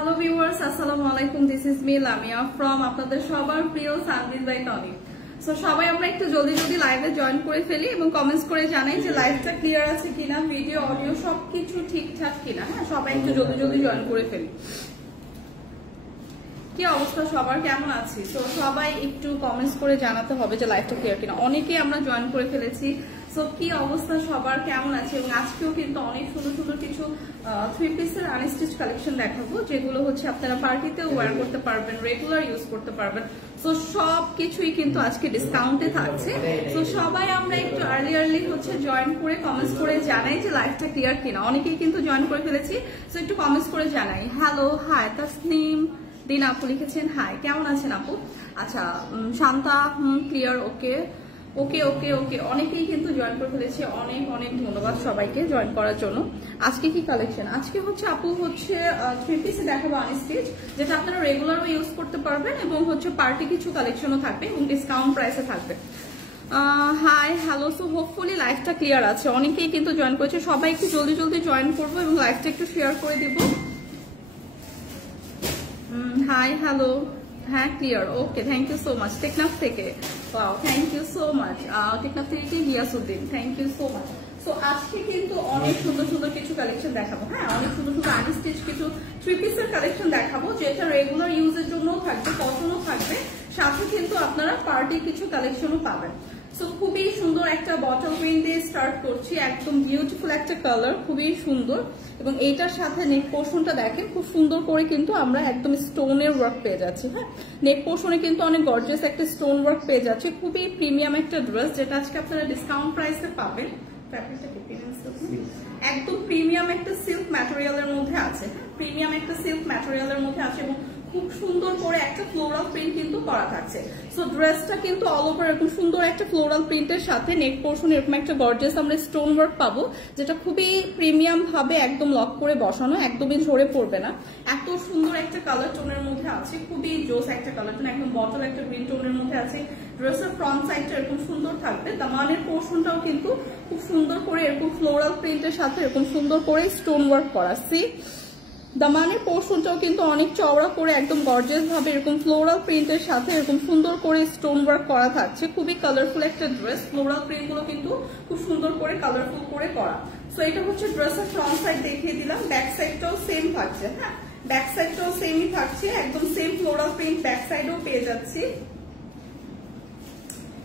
Hello viewers, assalamu alaikum. This is me Lamia from আপনাদের সবার প্রিয় সানবিজ বাই টনিক। সো সবাই আমরা একটু জলদি লাইভে জয়েন করে ফেলি এবং কমেন্টস করে জানাই যে লাইভটা ক্লিয়ার আছে কিনা, ভিডিও অডিও সবকিছু ঠিকঠাক কিনা। হ্যাঁ, সবাই একটু জলদি জয়েন করে ফেলি। কি অবস্থা সবার, কেমন আছি? তো সবাই একটু কমেন্টস করে জানাতে হবে যে লাইভটা ক্লিয়ার কিনা। অনেকেই আমরা জয়েন করে ফেলেছি। সো কি অবস্থা সবার, কেমন আছে? এবং আজকেও কিন্তু অনেক সুন্দর কিছু 3 পিসের আনস্টিচ কালেকশন দেখাবো, যেগুলো হচ্ছে আপনারা পার্টিতেও ওয়্যার করতে পারবেন, রেগুলার ইউজ করতে পারবেন। সো সবকিছুই কিন্তু আজকে ডিসকাউন্টে থাকছে। সো সবাই আমরা একটু আর্লি হচ্ছে জয়েন করে কমেন্টস করে জানাই যে লাইভটা ক্লিয়ার কিনা। অনেকেই কিন্তু জয়েন করে ফেলেছি। সো একটু কমেন্টস করে জানাই। হ্যালো, হাই তাসনিম দিন আপু লিখেছেন হাই, কেমন আছেন আপু? আচ্ছা, শান্তা ক্লিয়ার, ওকে ওকে ওকে ওকে অনেকেই কিন্তু জয়েন করে ফেলেছে। অনেক ধন্যবাদ সবাইকে জয়েন করার জন্য। আজকে কি কালেকশন? আজকে হচ্ছে আপু হচ্ছে 3 পিসে দেখাবো আনস্টিচ, যেটা আপনারা রেগুলারও ইউজ করতে পারবেন এবং হচ্ছে পার্টি কিছু কালেকশনও থাকবে এবং ডিসকাউন্ট প্রাইসে থাকবে। হাই হ্যালো, সো হোপফুলি লাইভটা ক্লিয়ার আছে। অনেকেই কিন্তু জয়েন করেছে, সবাই একটু জলদি জয়েন করবো এবং লাইভটা একটু শেয়ার করে দিব। হাই হ্যালো, হ্যাঁ clear, okay thank you so much. Teknaf থেকে, wow thank you so much. Teknaf থেকে Giasuddin, thank you so much. So আজকে কিন্তু অনেক সুন্দর কিছু কালেকশন দেখাবো। হ্যাঁ, অনেক সুন্দর আনস্টিচ কিছু 3 পিসের কালেকশন দেখাবো, যেটা রেগুলার ইউজের জন্যও থাকবে, কটনও থাকবে, সাথে কিন্তু আপনারা পার্টি কিছু কালেকশনও পাবেন। সো খুবই সুন্দর একটা বটল গ্রিন দিয়ে স্টার্ট করছি। একদম বিউটিফুল একটা কালার, খুবই সুন্দর। এবং এইটার সাথে নেক পোর্শনটা দেখেন, খুব সুন্দর করে কিন্তু আমরা একদম স্টোনের ওয়ার্ক পেয়ে যাচ্ছি। হ্যাঁ, নেক পোর্শনে কিন্তু অনেক গর্জিয়াস একটা স্টোন ওয়ার্ক পেয়ে যাচ্ছে। খুবই প্রিমিয়াম একটা ড্রেস, যেটা আজকে আপনারা ডিসকাউন্ট প্রাইসে পাবেন। একদম প্রিমিয়াম একটা সিল্ক ম্যাটেরিয়ালের মধ্যে আছে। প্রিমিয়াম একটা সিল্ক ম্যাটেরিয়ালের মধ্যে আছে এবং খুব সুন্দর করে একটা ফ্লোরাল প্রিন্ট কিন্তু করা থাকছে। সো ড্রেসটা কিন্তু অল ওভার এরকম সুন্দর একটা ফ্লোরাল প্রিন্টের সাথে নেক পোর্শন এরকম একটা গর্জিয়াস আমরা স্টোন ওয়ার্ক পাবো, যেটা খুবই প্রিমিয়াম ভাবে একদম লক করে বসানো, একদমই ঝরে পড়বে না। এত সুন্দর একটা কালার টোনের মধ্যে আছে, খুবই জোস একটা কালার টোন, একদম বটল একটা গ্রিন টোনের মধ্যে আছে। ড্রেসের ফ্রন্ট সাইডটা এরকম সুন্দর থাকবে। দামানের পোর্শনটাও কিন্তু খুব সুন্দর করে এরকম ফ্লোরাল প্রিন্টের সাথে এরকম সুন্দর করে স্টোন ওয়ার্ক করা। সি দামানের পোর্শনটাও কিন্তু অনেক চওড়া করে একদম গর্জিয়াস ভাবে এরকম ফ্লোরাল প্রিন্টের সাথে এরকম সুন্দর করে স্টোন ওয়ার্ক করা থাকছে। খুবই কালারফুল একটা ড্রেস। ফ্লোরাল প্রিন্ট গুলো কিন্তু খুব সুন্দর করে কালারফুল করে করা। সো এটা হচ্ছে ড্রেসের ফ্রন্ট সাইড দেখিয়ে দিলাম। ব্যাক সাইডটাও সেম থাকছে। হ্যাঁ, ব্যাক সাইডটাও সেমই থাকছে, একদম সেম ফ্লোরাল প্রিন্ট ব্যাক সাইডেও পেয়ে যাচ্ছি।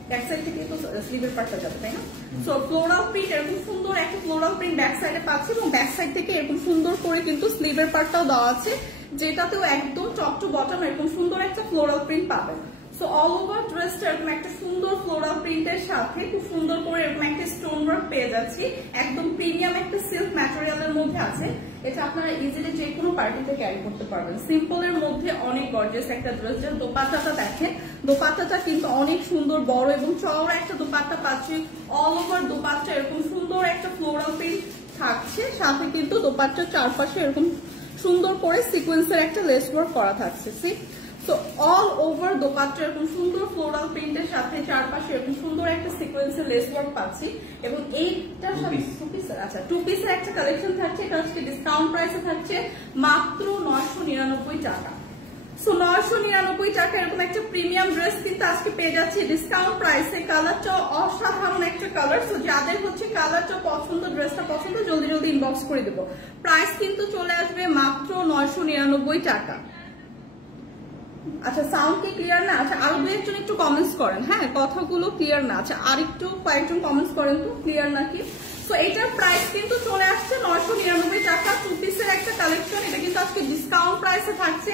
ব্যাক সাইড থেকে তো স্লিভের পার্টটা যাবে, তাই না? সো ফ্লোরাল প্রিন্ট এরকম সুন্দর একটা ফ্লোরাল প্রিন্ট ব্যাক সাইডে পাচ্ছি এবং ব্যাক সাইড থেকে এরকম সুন্দর করে কিন্তু স্লিভের পার্টটাও দেওয়া আছে, যেটাতেও একদম টপ টু বটম এরকম সুন্দর একটা ফ্লোরাল প্রিন্ট পাবেন। সো অল ওভার ড্রেসটা এরকম একটা সুন্দর ফ্লোরাল প্রিন্টের সাথে খুব সুন্দর করে এরকম একটা স্টোন ওয়ার্ক পেয়ে যাচ্ছি। একদম প্রিমিয়াম একটা সিল্ক ম্যাটেরিয়ালের মধ্যে আছে। এটা আপনারা ইজিলি যে কোনো পার্টিতে ক্যারি করতে পারবেন। সিম্পলের মধ্যে অনেক গর্জিয়াস একটা ড্রেস। যার দোপাট্টাটা দেখেন, দোপাট্টাটা কিন্তু অনেক সুন্দর বড় এবং চওড়া একটা দোপাট্টা পাচ্ছি। অল ওভার দোপাট্টা এরকম সুন্দর একটা ফ্লোরাল প্রিন্ট থাকছে, সাথে কিন্তু দোপাট্টার চারপাশে এরকম সুন্দর করে সিকোয়েন্সের একটা লেস ওয়ার্ক করা থাকছে। See so all over dupatta এরকম সুন্দর ফ্লোরাল প্রিন্টের সাথে চারপাশে এরকম সুন্দর একটা সিকোয়েন্সের লেস ওয়ার্ক পাচ্ছি। এবং এইটার সাথে 2 পিসের, আচ্ছা 2 পিসের একটা কালেকশন থাকছে। এটা হচ্ছে ডিসকাউন্ট প্রাইসে থাকছে মাত্র 999 টাকা। সো 999 টাকা এরকম একটা প্রিমিয়াম ড্রেস কিন্তু আজকে পেয়ে যাচ্ছি ডিসকাউন্ট প্রাইসে। কালারটা অসাধারণ একটা কালার। সো যাদের হচ্ছে কালারটা পছন্দ, ড্রেসটা পছন্দ, জলদি ইনবক্স করে দেবো। প্রাইস কিন্তু চলে আসবে মাত্র 999 টাকা। আচ্ছা, সাউন্ড কি ক্লিয়ার না? আচ্ছা, আরো 2-1 একটু কমেন্টস করেন। হ্যাঁ, কথাগুলো ক্লিয়ার না। আচ্ছা, আর একটু কয়েকজন কমেন্টস করেন তো ক্লিয়ার নাকি। সো এটার প্রাইস কিন্তু চলে আসছে 999 টাকা। 2 পিসের একটা কালেকশন, এটা কিন্তু আজকে ডিসকাউন্ট প্রাইসে থাকছে।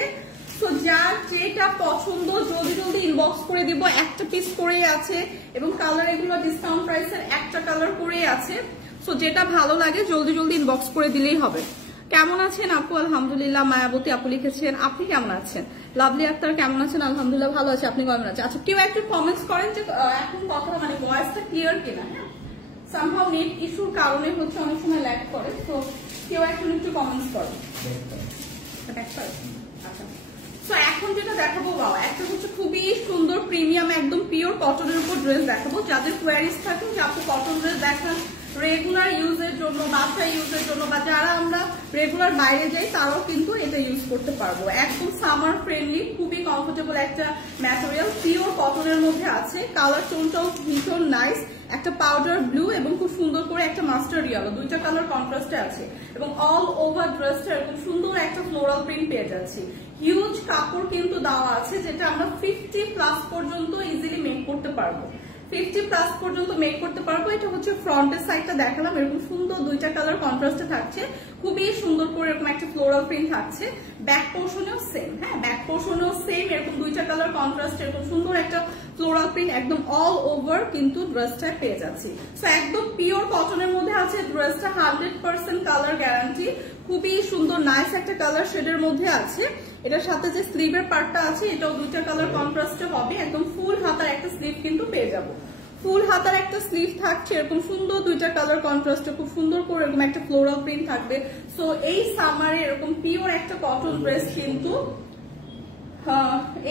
সো যার যেটা পছন্দ জলদি ইনবক্স করে দিব। একটা পিস করেই আছে এবং কালার এগুলো ডিসকাউন্ট প্রাইসের একটা কালার করেই আছে। সো যেটা ভালো লাগে জলদি ইনবক্স করে দিলেই হবে। কেমন আছেন আপু? আলহামদুলিল্লাহ। মায়াবতী আপু লিখেছেন আপনি কেমন আছেন? লাভলি আক্তার কেমন আছেন? আলহামদুলিল্লাহ ভালো আছে, আপনি কেমন আছেন? আচ্ছা, কেউ একটু কমেন্টস করেন যে এখন কথা মানে ভয়েসটা ক্লিয়ার কিনা। হ্যাঁ, সামহাউ নেট ইস্যুর কারণে হচ্ছে অনেক সময় ল্যাগ করে। তো কেউ এখন একটু কমেন্টস করেন। আচ্ছা, সো এখন যেটা দেখাবো, বাবা একটা হচ্ছে খুবই সুন্দর প্রিমিয়াম একদম পিওর কটনের উপর ড্রেস দেখাবো। যাদের কোয়ারিজ থাকে যে আপনি কটন ড্রেস দেখান রেগুলার ইউজের জন্য, বাচ্চা ইউজের জন্য, বা যারা আমরা রেগুলার বাইরে যাই তারাও কিন্তু এটা ইউজ করতে পারবো। একদম সামার ফ্রেন্ডলি, খুবই কমফোর্টেবল একটা ম্যাটেরিয়াল, পিওর কটনের মধ্যে আছে। কালার টোনটাও ভীষণ নাইস, একটা পাউডার ব্লু এবং খুব সুন্দর করে একটা মাস্টার্ড ইয়েলো, দুইটা কালার কন্ট্রাস্টে আছে। এবং অল ওভার ড্রেসটা এরকম সুন্দর একটা ফ্লোরাল প্রিন্ট পেয়ে যাচ্ছি। হিউজ কাপড় কিন্তু দেওয়া আছে, যেটা আমরা 50+ পর্যন্ত ইজিলি মেক করতে পারবো। 50+ পর্যন্ত মেক করতে পারবো। এটা হচ্ছে ফ্রন্টের সাইডটা দেখালাম, এরকম সুন্দর দুইটা কালার কন্ট্রাস্টে থাকছে, খুবই সুন্দর করে এরকম একটা ফ্লোরাল প্রিন্ট থাকছে। ব্যাক পোর্শনেও সেম, হ্যাঁ ব্যাক পোর্শনেও সেম এরকম দুইটা কালার কন্ট্রাস্ট, এরকম সুন্দর একটা ফ্লোরাল প্রিন্ট একদম অল ওভার কিন্তু ড্রেসটা পেয়ে যাচ্ছি। সো একদম পিওর কটনের মধ্যে আছে ড্রেসটা, 100% কালার গ্যারান্টি, খুবই সুন্দর নাইস একটা কালার শেডের মধ্যে আছে। এটার সাথে যে স্লিভের পার্টটা আছে এটাও দুইটা কালার কন্ট্রাস্টে হবে, একদম ফুল হাতার একটা স্লিভ কিন্তু পেয়ে যাবো। ফুল হাতার একটা স্লিভ থাকছে, এরকম সুন্দর দুইটা কালার কন্ট্রাস্টে খুব সুন্দর করে এরকম একটা ফ্লোরাল প্রিন্ট থাকবে। সো এই সামারে এরকম পিওর একটা কটন ড্রেস কিন্তু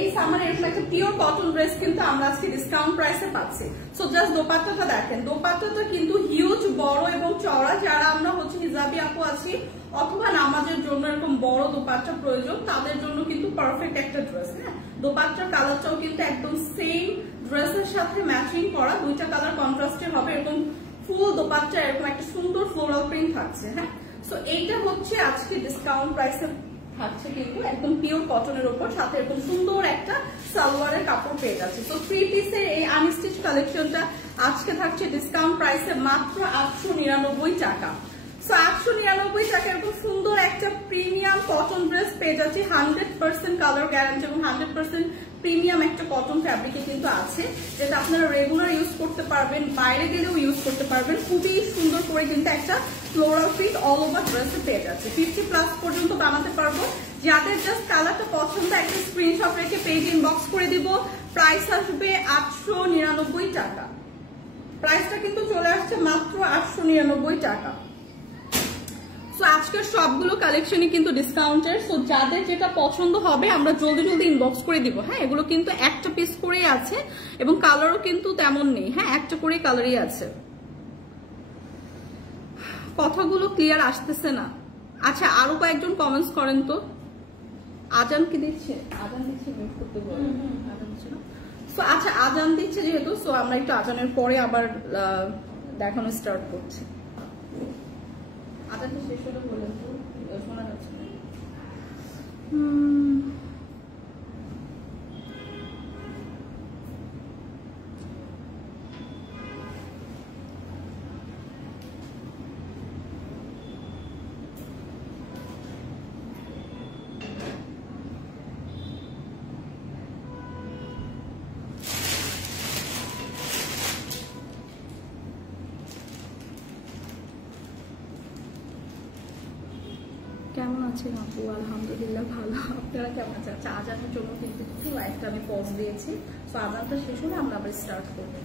এই সামারে এরকম একটা পিওর কটন ড্রেস কিন্তু আমরা আজকে ডিসকাউন্ট প্রাইসে পাচ্ছি। সো জাস্ট দোপাট্টাটা দেখেন, দোপাট্টাটা কিন্তু হিউজ বড় এবং চওড়া। যারা আমরা হচ্ছে হিজাবি আপু আছি অথবা নামাজের জন্য এরকম বড় দোপাট্টা প্রয়োজন, তাদের জন্য কিন্তু পারফেক্ট একটা ড্রেস। হ্যাঁ, দোপাট্টার কালারটাও কিন্তু একদম সেম ড্রেসের সাথে ম্যাচিং করা, দুইটা কালার কন্ট্রাস্টে হবে। এরকম ফুল দোপাট্টা এরকম একটা সুন্দর ফ্লোরাল প্রিন্ট থাকছে। হ্যাঁ, সো এইটা হচ্ছে আজকে ডিসকাউন্ট প্রাইসে থাকছে কিন্তু একদম পিওর কটনের উপর, সাথে এরকম সুন্দর একটা সালোয়ারের কাপড় পেয়ে যাচ্ছে। তো 3 পিসের এই আনস্টিচ কালেকশনটা আজকে থাকছে ডিসকাউন্ট প্রাইসে মাত্র 899 টাকা। সো 899 টাকা এরকম সুন্দর একটা প্রিমিয়াম কটন ড্রেস পেয়ে যাচ্ছি, 100% কালার গ্যারান্টি এবং 100% প্রিমিয়াম একটা কটন ফ্যাব্রিকে কিন্তু আছে, যেটা আপনারা রেগুলার ইউজ করতে পারবেন, বাইরে গেলেও ইউজ করতে পারবেন। খুবই সুন্দর করে কিন্তু একটা ফ্লোরাল প্রিন্ট অল ওভার ড্রেসে পেয়ে যাচ্ছে। 50+ পর্যন্ত বানাতে পারবো। যাদের জাস্ট কালারটা পছন্দ একটা স্ক্রিনশট রেখে পেজ ইনবক্স করে দিব। প্রাইস আসবে 899 টাকা। প্রাইসটা কিন্তু চলে আসছে মাত্র 899 টাকা। সো আজকের সবগুলো কালেকশনই কিন্তু ডিসকাউন্টের। সো যাদের যেটা পছন্দ হবে আমরা জলদি জলদি ইনবক্স করে দিব। হ্যাঁ, এগুলো কিন্তু একটা পিস করেই আছে এবং কালারও কিন্তু তেমন নেই। হ্যাঁ, একটা করে কালারই আছে। কথাগুলো ক্লিয়ার আসতেছে না। আচ্ছা, আরো কয়েকজন কমেন্টস করেন তো। আজান কি দিচ্ছে? আজান দিচ্ছে, মিউট করতে বলেন। আজান দিচ্ছে না। সো আচ্ছা, আজান দিচ্ছে যেহেতু, সো আমরা একটু আজানের পরে আবার দেখানো স্টার্ট করছি। আজানটা শেষ হলে বলেন তো, শোনা যাচ্ছে না। কেমন আছেন আপু? আলহামদুলিল্লাহ ভালো। আপনারা কেমন আছেন? আচ্ছা, আজানের জন্য কিন্তু একটু লাইভটা আমি পজ দিয়েছি। তো আজানটা শেষ হলে আমরা আবার স্টার্ট করবো।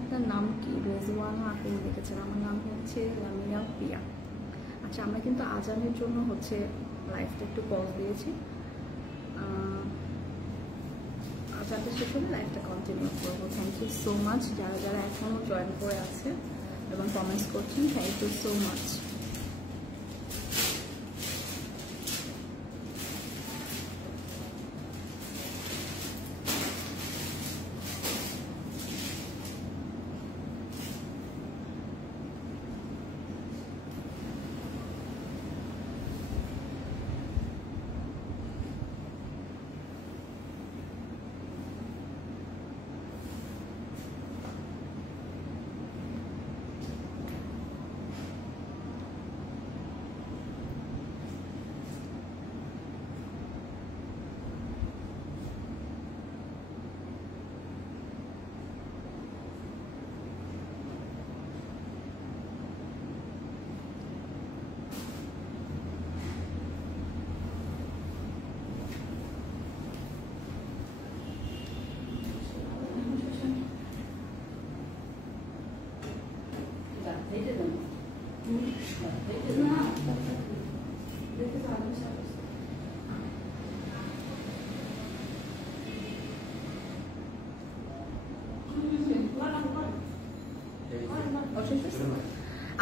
আপনার নাম কি? রেজওয়ানা আপনি লিখেছেন। আমার নাম হচ্ছে লামিয়া পিয়া। আচ্ছা, আমরা কিন্তু আজানের জন্য হচ্ছে লাইভটা একটু পজ দিয়েছি। আজানটা শেষ হলে লাইভটা কন্টিনিউ করবো। থ্যাংক ইউ সো মাচ যারা যারা এখনও জয়েন করে আছে এবং কমেন্টস করছেন, থ্যাংক ইউ সো মাচ।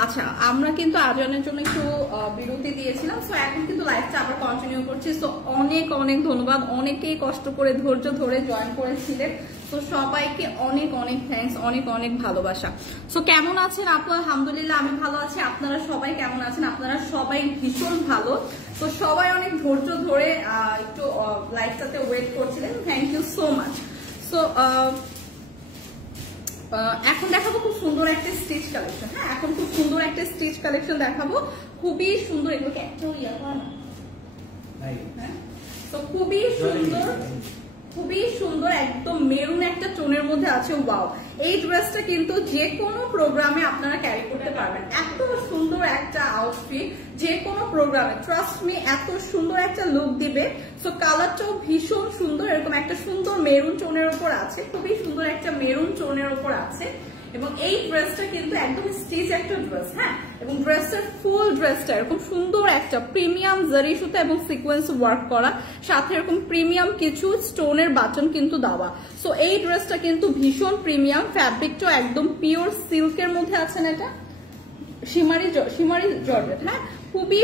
আচ্ছা, আমরা কিন্তু আজানের জন্য একটু বিরতি দিয়েছিলাম, সো এখন কিন্তু লাইভটা আবার কন্টিনিউ করছি। সো অনেক অনেক ধন্যবাদ, অনেকেই কষ্ট করে ধৈর্য ধরে জয়েন করেছিলেন, তো সবাইকে অনেক অনেক থ্যাঙ্কস, অনেক অনেক ভালোবাসা। সো কেমন আছেন আপনারা? আলহামদুলিল্লাহ আমি ভালো আছি। আপনারা সবাই কেমন আছেন? আপনারা সবাই ভীষণ ভালো। তো সবাই অনেক ধৈর্য ধরে একটু লাইভটাতে ওয়েট করছিলেন, thank you so much. So এখন দেখাবো খুব সুন্দর একটা স্টিচ কালেকশন। হ্যাঁ, এখন খুব সুন্দর একটা স্টিচ কালেকশন দেখাবো, খুবই সুন্দর। এগুলোকে একটা ইয়া করা না, হ্যাঁ, তো খুবই সুন্দর, খুবই সুন্দর, একদম মেরুন একটা টোনের মধ্যে আছে। ওয়াও, এই ড্রেসটা কিন্তু যে কোনো প্রোগ্রামে আপনারা ক্যারি করতে পারবেন। এত সুন্দর একটা আউটফিট, যে কোনো প্রোগ্রামে ট্রাস্ট মি এত সুন্দর একটা লুক দিবে। সো কালারটাও ভীষণ সুন্দর, এরকম একটা সুন্দর মেরুন টোনের উপর আছে, খুবই সুন্দর একটা মেরুন টোনের উপর আছে। এবং এই ড্রেসটা কিন্তু একদম স্টিচ একটা ড্রেস। হ্যাঁ, এবং ড্রেসের ফুল ড্রেসটা এরকম সুন্দর একটা প্রিমিয়াম জারি সুতা এবং সিকোয়েন্স ওয়ার্ক করা, সাথে এরকম প্রিমিয়াম কিছু স্টোনের বাটন কিন্তু দেওয়া। সো এই ড্রেসটা কিন্তু ভীষণ প্রিমিয়াম, ফ্যাব্রিকটাও একদম পিওর সিল্কের মধ্যে আছেন, এটা শিমারি জর্জেট। হ্যাঁ, খুবই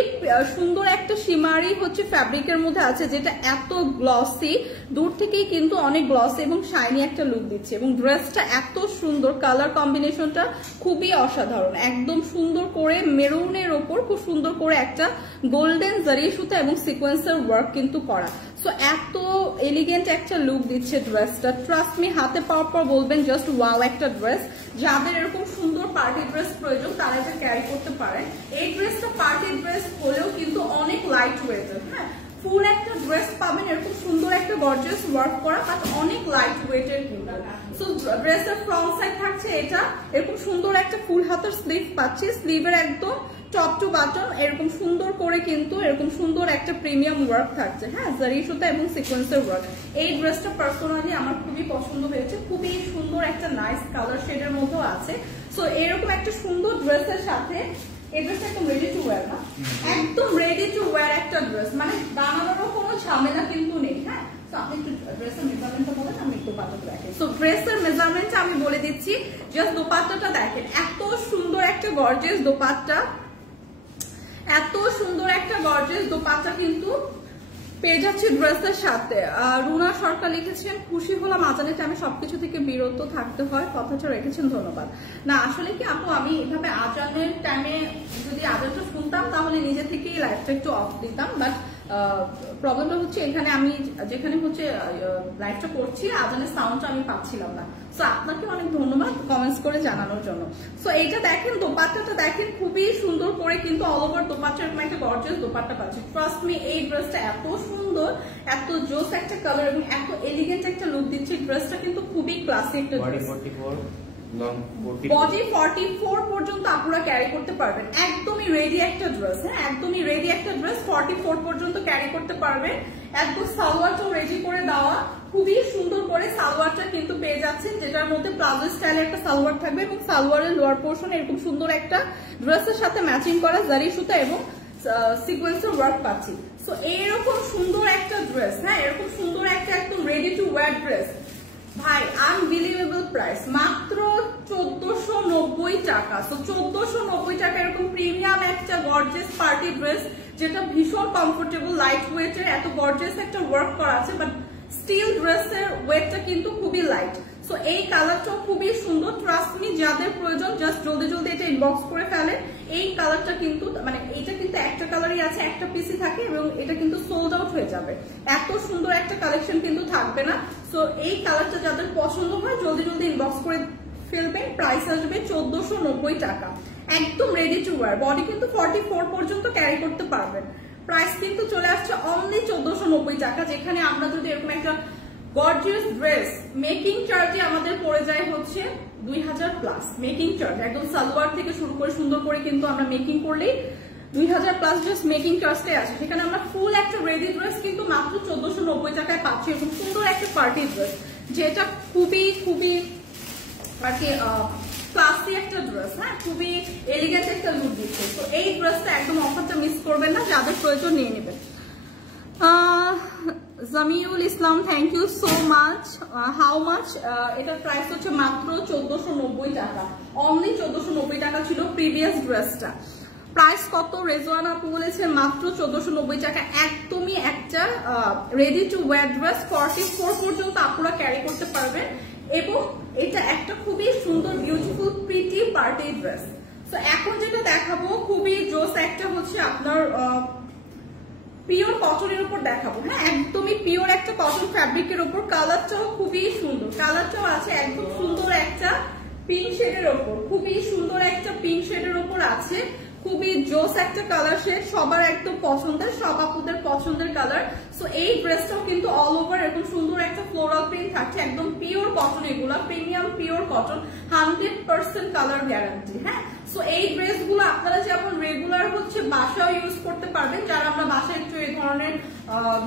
সুন্দর একটা শিমারি হচ্ছে ফ্যাব্রিকের মধ্যে আছে, যেটা এত গ্লসি, দূর থেকেই কিন্তু অনেক গ্লসি এবং শাইনি একটা লুক দিচ্ছে। এবং ড্রেসটা এত সুন্দর, কালার কম্বিনেশনটা খুবই অসাধারণ, একদম সুন্দর করে মেরুনের ওপর খুব সুন্দর করে একটা গোল্ডেন জারি সুতা এবং সিকোয়েন্সের ওয়ার্ক কিন্তু করা। সো এত এলিগেন্ট একটা লুক দিচ্ছে ড্রেসটা। ট্রাস্ট মি, হাতে পাওয়ার পর বলবেন জাস্ট ওয়াও একটা ড্রেস। যাদের এরকম সুন্দর পার্টি ড্রেস প্রয়োজন তারা এটা ক্যারি করতে পারেন। এই ড্রেসটা পার্টি ড্রেস হলেও কিন্তু অনেক লাইট ওয়েটের। হ্যাঁ, ফুল একটা ড্রেস পাবেন এরকম সুন্দর একটা গর্জিয়াস ওয়ার্ক করা, বাট অনেক লাইট ওয়েটের কিন্তু। সো ড্রেসের ফ্রন্ট সাইড থাকছে এটা, এরকম সুন্দর একটা ফুল হাতের স্লিভ পাচ্ছি, স্লিভের একদম টপ টু বাটন এরকম সুন্দর করে কিন্তু এরকম সুন্দর একটা প্রিমিয়াম ওয়ার্ক থাকছে। হ্যাঁ, জারি সুতা এবং সিকোয়েন্সের ওয়ার্ক। এই ড্রেসটা পার্সোনালি আমার খুবই পছন্দ হয়েছে, খুবই সুন্দর একটা নাইস কালার শেডের মধ্যেও আছে। সো এরকম একটা সুন্দর ড্রেসের সাথে এই ড্রেসটা একদম রেডি টু ওয়্যার না, একদম রেডি টু ওয়্যার একটা ড্রেস, মানে বানানোরও কোনো ঝামেলা কিন্তু নেই। হ্যাঁ, আপনি একটু ড্রেসের মেজারমেন্টটা বলেন, আমি একটু দোপাট্টাটা দেখেন। সো ড্রেসের মেজারমেন্টটা আমি বলে দিচ্ছি, জাস্ট দোপাট্টাটা দেখেন, এত সুন্দর একটা গর্জিয়াস দোপাট্টা, এত সুন্দর একটা গর্জিয়াস দোপাট্টা কিন্তু পেয়ে যাচ্ছি ড্রেসের সাথে। রুনা সরকার লিখেছেন, খুশি হলাম আজানের টাইমে সবকিছু থেকে বিরত থাকতে হয়, কথাটা রেখেছেন, ধন্যবাদ। না আসলে কি আপু, আমি এভাবে আজানের টাইমে যদি আজানটা শুনতাম তাহলে নিজে থেকেই লাইফটা একটু অফ দিতাম, বাট প্রবলেমটা হচ্ছে এখানে আমি যেখানে হচ্ছে লাইভটা করছি আজানের সাউন্ডটা আমি পাচ্ছিলাম না। সো আপনাকে অনেক ধন্যবাদ কমেন্টস করে জানানোর জন্য। সো এইটা দেখেন, দোপাট্টাটা দেখেন, খুবই সুন্দর করে কিন্তু অল ওভার দোপাট্টা এরকম একটা গর্জিয়াস দোপাট্টা পাচ্ছি। ট্রাস্ট মি, এই ড্রেসটা এত সুন্দর, এত জোস একটা কালার এবং এত এলিগেন্ট একটা লুক দিচ্ছে। ড্রেসটা কিন্তু খুবই ক্লাসিক একটা ড্রেস। বডি 44 পর্যন্ত আপনারা ক্যারি করতে পারবেন, একদমই রেডি একটা ড্রেস। হ্যাঁ, একদমই রেডি একটা ড্রেস, 44 পর্যন্ত ক্যারি করতে পারবেন। একদম সালোয়ারটাও রেডি করে দেওয়া, খুবই সুন্দর করে সালোয়ারটা কিন্তু পেয়ে যাচ্ছেন, যেটার মধ্যে প্লাজো স্টাইলের একটা সালোয়ার থাকবে এবং সালোয়ারের লোয়ার পোর্শন এরকম সুন্দর একটা ড্রেসের সাথে ম্যাচিং করা জারি সুতা এবং সিকোয়েন্সের ওয়ার্ক পাচ্ছি। সো এইরকম সুন্দর একটা ড্রেস, হ্যাঁ, এরকম সুন্দর একটা একদম রেডি টু ওয়্যার ড্রেস ভাই, আনবিলিভেবল প্রাইস, মাত্র 1490 টাকা। তো 1490 টাকা এরকম প্রিমিয়াম একটা গর্জিয়াস পার্টি ড্রেস, যেটা ভীষণ কমফোর্টেবল, লাইট ওয়েটের, এত গর্জিয়াস একটা ওয়ার্ক করা আছে, বাট স্টিল ড্রেসের ওয়েটটা কিন্তু খুবই লাইট। সো এই কালারটাও খুবই সুন্দর। ট্রাস্ট মি, যাদের প্রয়োজন জাস্ট জলদি জলদি এটা ইনবক্স করে ফেলেন। এই কালারটা কিন্তু মানে এটা কিন্তু একটা কালারই আছে, একটা পিসি থাকে এবং এটা কিন্তু সোল্ড আউট হয়ে যাবে, এত সুন্দর একটা কালেকশন কিন্তু থাকবে না। সো এই কালারটা যাদের পছন্দ হয় জলদি জলদি ইনবক্স করে ফেলবেন। প্রাইস আসবে 1490 টাকা, একদম রেডি টু ওয়্যার। বডি কিন্তু 44 পর্যন্ত ক্যারি করতে পারবেন। প্রাইস কিন্তু চলে আসছে অনলি 1490 টাকা, যেখানে আমরা যদি এরকম একটা গর্জিয়াস ড্রেস মেকিং চার্জে আমাদের পড়ে যায় হচ্ছে 2000 প্লাস মেকিং চার্জ, একদম সালোয়ার থেকে শুরু করে সুন্দর করে কিন্তু আমরা মেকিং করলেই 2000 প্লাস জাস্ট মেকিং চার্জটাই আছে। সেখানে আমরা ফুল একটা রেডি ড্রেস কিন্তু মাত্র 1490 টাকায় পাচ্ছি, এবং সুন্দর একটা পার্টি ড্রেস, যেটা খুবই খুবই আর কি ক্লাসি একটা ড্রেস। হ্যাঁ, খুবই এলিগেন্ট একটা লুক দিচ্ছে। তো এই ড্রেসটা একদম অফারটা মিস করবেন না, যাদের প্রয়োজন নিয়ে নেবেন। Jamiul Islam, thank you so much. How much? এটার প্রাইস হচ্ছে মাত্র 1490 টাকা, অনলি 1490 টাকা ছিল প্রিভিয়াস ড্রেসটা। প্রাইস কত? রেজওয়ানা আপু বলেছেন মাত্র 1490 টাকা। একদমই একটা রেডি টু ওয়্যার ড্রেস, 44 পর্যন্ত আপুরা ক্যারি করতে পারবেন এবং এটা একটা খুবই সুন্দর বিউটিফুল প্রিটি পার্টি ড্রেস। তো এখন যেটা দেখাবো খুবই জোস একটা হচ্ছে আপনার পিওর কটনের উপর দেখাবো। হ্যাঁ, একদমই পিওর একটা কটন ফ্যাব্রিকের উপর, কালারটাও খুবই সুন্দর, কালারটাও আছে একদম সুন্দর একটা পিঙ্ক শেডের উপর, খুবই সুন্দর একটা পিঙ্ক শেডের উপর আছে, খুবই জোস একটা কালার শেড, সবার একদম পছন্দের, সব আপুদের পছন্দের কালার। সো এই ড্রেসটাও কিন্তু অল ওভার এরকম সুন্দর একটা ফ্লোরাল প্রিন্ট থাকছে, একদম পিওর কটন, এগুলা premium pure cotton, 100% colour guarantee. হ্যাঁ, সো এই ড্রেসগুলো আপনারা যেমন রেগুলার হচ্ছে বাসাও ইউজ করতে পারবেন, যারা আমরা বাসায় একটু এই ধরনের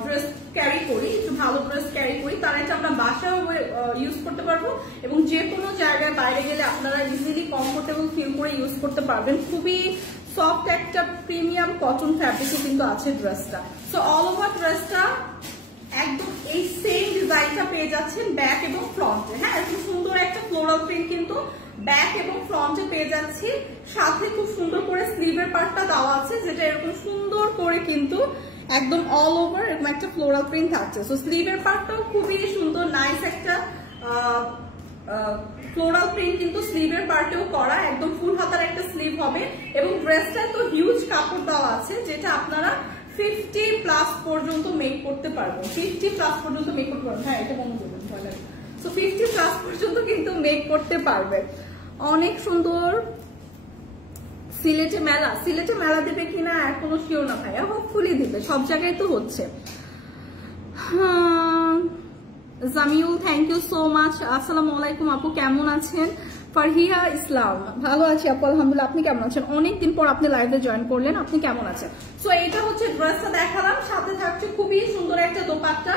ড্রেস ক্যারি করি, একটু ভালো ড্রেস ক্যারি করি, তারা এটা আমরা বাসাও ইউজ করতে পারবো এবং যে কোনো জায়গায় বাইরে গেলে আপনারা ইজিলি কমফোর্টেবল ফিল করে ইউজ করতে পারবেন। খুবই সফট একটা প্রিমিয়াম কটন ফ্যাব্রিকে কিন্তু আছে ড্রেসটা। সো অল ওভার ড্রেসটা একদম এই সেম ডিজাইনটা পেয়ে যাচ্ছেন ব্যাক এবং ফ্রন্টে। হ্যাঁ, এত সুন্দর একটা ফ্লোরাল প্রিন্ট কিন্তু ব্যাক এবং ফ্রন্টে পেয়ে যাচ্ছি, সাথে খুব সুন্দর করে স্লিভের পার্টটা দেওয়া আছে, যেটা এরকম সুন্দর করে কিন্তু একদম অল ওভার এরকম একটা ফ্লোরাল প্রিন্ট থাকছে। সো স্লিভের পার্টটাও খুবই সুন্দর, নাইস একটা ফ্লোরাল প্রিন্ট কিন্তু স্লিভের পার্টেও করা, একদম ফুল হাতার একটা স্লিভ হবে এবং ড্রেসটা তো হিউজ কাপড় দেওয়া আছে, যেটা আপনারা 50+ পর্যন্ত মেক করতে পারবেন, 50+ পর্যন্ত মেক করতে পারবেন। হ্যাঁ, এটা মনে করবেন তাহলে। সো 50+ পর্যন্ত কিন্তু মেক করতে পারবেন। অনেক সুন্দর। সিলেটে মেলা, সিলেটে মেলা দিবে কিনা এখনো শিওর না ভাইয়া, হোপফুলি দিবে, সব জায়গায় তো হচ্ছে। Jamiul, thank you so much. আসসালামু আলাইকুম আপু, কেমন আছেন? ফারহিয়া ইসলাম, ভালো আছি আপু আলহামদুলিল্লাহ, আপনি কেমন আছেন? অনেকদিন পর আপনি লাইভে জয়েন করলেন, আপনি কেমন আছেন? সো এটা হচ্ছে ড্রেসটা দেখালাম, সাথে থাকছে খুবই সুন্দর একটা দোপাট্টা।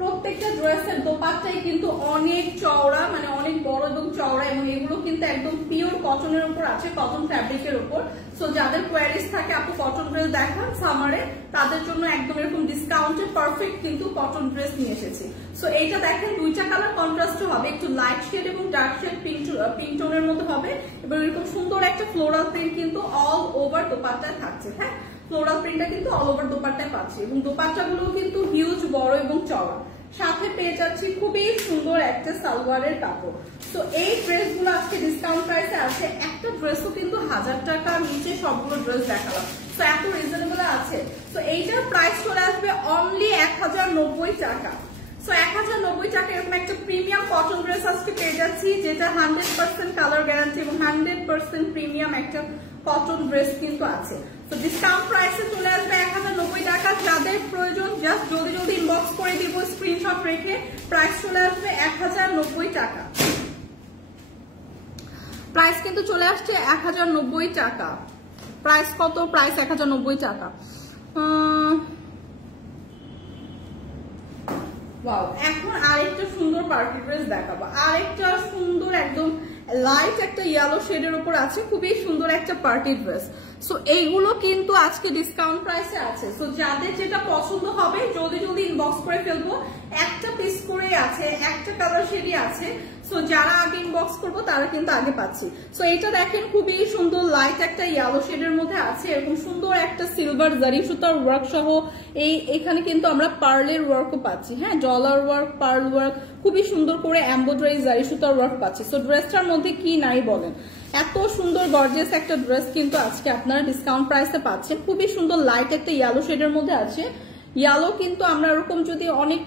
প্রত্যেকটা ড্রেসের দোপাট্টাই কিন্তু অনেক চওড়া, মানে অনেক বড় এবং চওড়া, এবং এগুলো কিন্তু একদম পিওর কটনের উপর আছে, কটন ফ্যাব্রিকের উপর। সো যাদের কোয়ারিজ থাকে আপু কটন ড্রেস দেখান সামারে, তাদের জন্য একদম এরকম ডিসকাউন্টে পারফেক্ট কিন্তু কটন ড্রেস নিয়ে এসেছি। সো এইটা দেখেন দুইটা কালার কন্ট্রাস্ট হবে, একটু লাইট শেড এবং ডার্ক শেড পিঙ্ক টোনের মধ্যে হবে, এবং এরকম সুন্দর একটা ফ্লোরাল প্রিন্ট কিন্তু অল ওভার দোপাট্টায় থাকছে। হ্যাঁ, ফ্লোরাল প্রিন্টটা কিন্তু অল ওভার দোপাট্টায় পাচ্ছি, এবং দোপাট্টাগুলো কিন্তু হিউজ বড় এবং চওড়া, সাথে পেয়ে যাচ্ছি খুবই সুন্দর একটা সালোয়ারের কাপড়। তো এই ড্রেসগুলো আজকে ডিসকাউন্ট প্রাইসে আছে, একটা ড্রেসও কিন্তু 1000 টাকার নিচে সবগুলো ড্রেস দেখালাম, তো এত রিজনেবল আছে। তো এইটার প্রাইস চলে আসবে অনলি 1090 টাকা। সো 1090 টাকা এরকম একটা প্রিমিয়াম কটন ড্রেস আজকে পেয়ে যাচ্ছি, যেটা 100% কালার গ্যারান্টি এবং 100% প্রিমিয়াম একটা কটন ড্রেস কিন্তু আছে। তো ডিসকাউন্ট প্রাইসে চলে আসবে 1090 টাকা। যাদের প্রয়োজন জাস্ট জলদি জলদি ইনবক্স করে দিব স্ক্রিনশট রেখে, প্রাইস চলে আসবে 1090 টাকা। প্রাইস কিন্তু চলে আসছে 1090 টাকা। প্রাইস কত? প্রাইস 1090 টাকা। ওয়াও, এখন আরেকটা সুন্দর পার্টি ড্রেস দেখাবো, আরেকটা সুন্দর একদম লাইট একটা ইয়েলো শেডের উপর আছে, খুবই সুন্দর একটা পার্টি ড্রেস। সো এইগুলো কিন্তু আজকে ডিসকাউন্ট প্রাইসে আছে। সো যাদের যেটা পছন্দ হবে জলদি জলদি ইনবক্স করে ফেলবো, একটা পিস করে আছে, একটা কালার শেডই আছে। সো যারা আগে ইনবক্স করবো তারা কিন্তু আগে পাচ্ছি। সো এইটা দেখেন খুবই সুন্দর লাইট একটা ইয়েলো শেডের মধ্যে আছে, এরকম সুন্দর একটা সিলভার জারি সুতার ওয়ার্ক সহ এখানে কিন্তু আমরা পার্লের ওয়ার্কও পাচ্ছি। হ্যাঁ, ডলার ওয়ার্ক, পার্ল ওয়ার্ক, খুবই সুন্দর করে এমব্রয়ডারি জারি সুতার ওয়ার্ক পাচ্ছি। সো ড্রেসটার মধ্যে কি নাই বলেন, এত সুন্দর গর্জিয়াস একটা ড্রেস কিন্তু আজকে আপনারা ডিসকাউন্ট প্রাইসে পাচ্ছেন। খুবই সুন্দর লাইট একটা ইয়েলো শেডের মধ্যে আছে। ইয়েলো কিন্তু আমরা এরকম যদি অনেক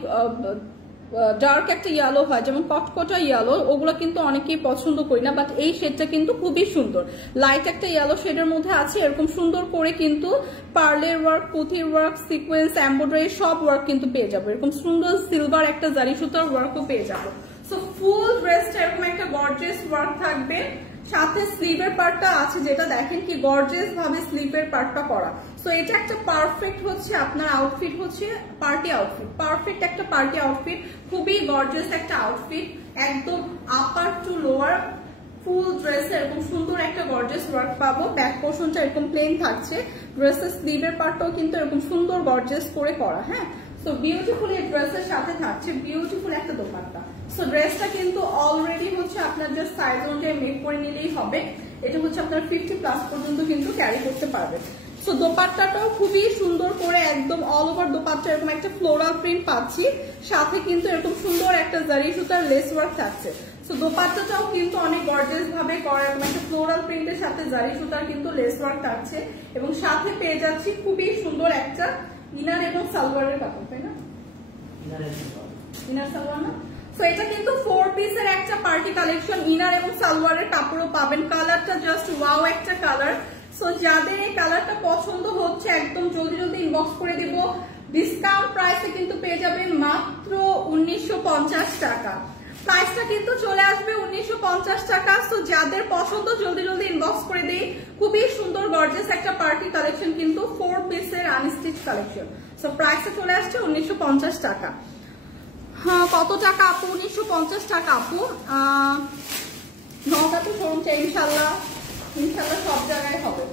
ডার্ক একটা ইয়েলো হয়, যেমন কটকটা ইয়েলো, ওগুলো কিন্তু অনেকেই পছন্দ করি না, বাট এই শেডটা কিন্তু খুবই সুন্দর লাইট একটা ইয়েলো শেডের মধ্যে আছে। এরকম সুন্দর করে কিন্তু পার্লের ওয়ার্ক, পুঁথির ওয়ার্ক, সিকোয়েন্স, এমব্রয়ডারি সব ওয়ার্ক কিন্তু পেয়ে যাবো। এরকম সুন্দর সিলভার একটা জারি সুতার ওয়ার্কও পেয়ে যাবো। সো ফুল ড্রেসটা এরকম একটা গর্জিয়াস ওয়ার্ক থাকবে, সাথে স্লিভের পার্টটা আছে, যেটা দেখেন কি গর্জিয়াস ভাবে স্লিভের পার্টটা করা। সো এটা একটা পারফেক্ট হচ্ছে আপনার আউটফিট, হচ্ছে পার্টি আউটফিট, পারফেক্ট একটা পার্টি আউটফিট, খুবই গর্জিয়াস একটা আউটফিট, একদম আপার টু লোয়ার ফুল ড্রেসে এরকম সুন্দর একটা গর্জিয়াস ওয়ার্ক পাবো। ব্যাক পোর্শনটা এরকম প্লেন থাকছে, ড্রেসের স্লিভের পার্টটাও কিন্তু এরকম সুন্দর গর্জিয়াস করে করা। হ্যাঁ, তো সো বিউটিফুল এই ড্রেসের সাথে থাকছে বিউটিফুল একটা দোপাট্টা। সো ড্রেসটা কিন্তু অলরেডি হচ্ছে আপনার জাস্ট সাইজ অনুযায়ী মেক করে নিলেই হবে। এটা হচ্ছে আপনার 50+ পর্যন্ত কিন্তু ক্যারি করতে পারবেন। সো দোপাট্টাটাও খুবই সুন্দর করে একদম অল ওভার দোপাট্টা এরকম একটা ফ্লোরাল প্রিন্ট পাচ্ছি, সাথে কিন্তু এরকম সুন্দর একটা জারি সুতার লেস ওয়ার্ক থাকছে। সো দোপাট্টাটাও কিন্তু অনেক গর্জিয়াস ভাবে করা, এরকম একটা ফ্লোরাল প্রিন্টের সাথে জারি সুতার কিন্তু লেস ওয়ার্ক থাকছে, এবং সাথে পেয়ে যাচ্ছি খুবই সুন্দর একটা ইনার এবং সালোয়ারের কাপড়, তাই না? ইনার সালোয়ার না? সো এটা কিন্তু 4 পিসের একটা পার্টি কালেকশন, ইনার এবং সালোয়ারের কাপড়ও পাবেন। কালারটা জাস্ট ওয়াও একটা কালার। সো যাদের এই কালারটা পছন্দ হচ্ছে একদম জলদি জলদি ইনবক্স করে দিব। ডিসকাউন্ট প্রাইসে কিন্তু পেয়ে যাবেন মাত্র 1950 টাকা। প্রাইসটা কিন্তু চলে আসবে 1950 টাকা। সো যাদের পছন্দ জলদি জলদি ইনবক্স করে দেই। খুবই সুন্দর গর্জিয়াস একটা পার্টি কালেকশন, কিন্তু 4 পিসের আনস্টিচ কালেকশন। সো প্রাইসটা চলে আসছে 1950 টাকা। হ্যাঁ, কত টাকা আপু? 1950 টাকা আপু। নগাতে শোরুম চাই ইনশাল্লাহ, ইনশাল্লাহ সব জায়গায় হবে।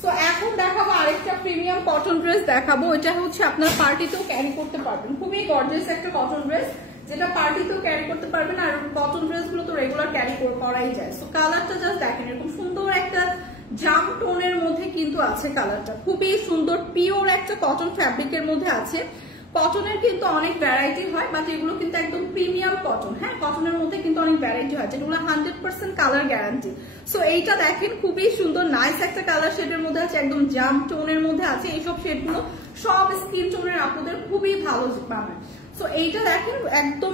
সো এখন দেখাবো আরেকটা প্রিমিয়াম কটন ড্রেস দেখাবো। এটা হচ্ছে আপনার পার্টিতেও ক্যারি করতে পারবেন, খুবই গর্জিয়াস একটা কটন ড্রেস যেটা পার্টিতেও ক্যারি করতে পারবেন। আর কটন ড্রেস গুলো তো রেগুলার ক্যারি করাই যায়। সো কালারটা জাস্ট দেখেন, এরকম সুন্দর একটা জাম টোনের মধ্যে কিন্তু আছে কালারটা, খুবই সুন্দর পিওর একটা কটন ফ্যাব্রিকের মধ্যে আছে। কটনের কিন্তু অনেক ভ্যারাইটি হয়, বাট এগুলো কিন্তু একদম প্রিমিয়াম কটন। হ্যাঁ, কটনের মধ্যে কিন্তু অনেক ভ্যারাইটি হয়, যেগুলো 100% কালার গ্যারান্টি। সো এইটা দেখেন খুবই সুন্দর নাইস একটা কালার শেডের মধ্যে আছে, একদম জাম টোনের মধ্যে আছে। এইসব শেডগুলো সব স্কিন টোনের আপনাদের খুবই ভালো পাবেন। সো এইটা দেখেন একদম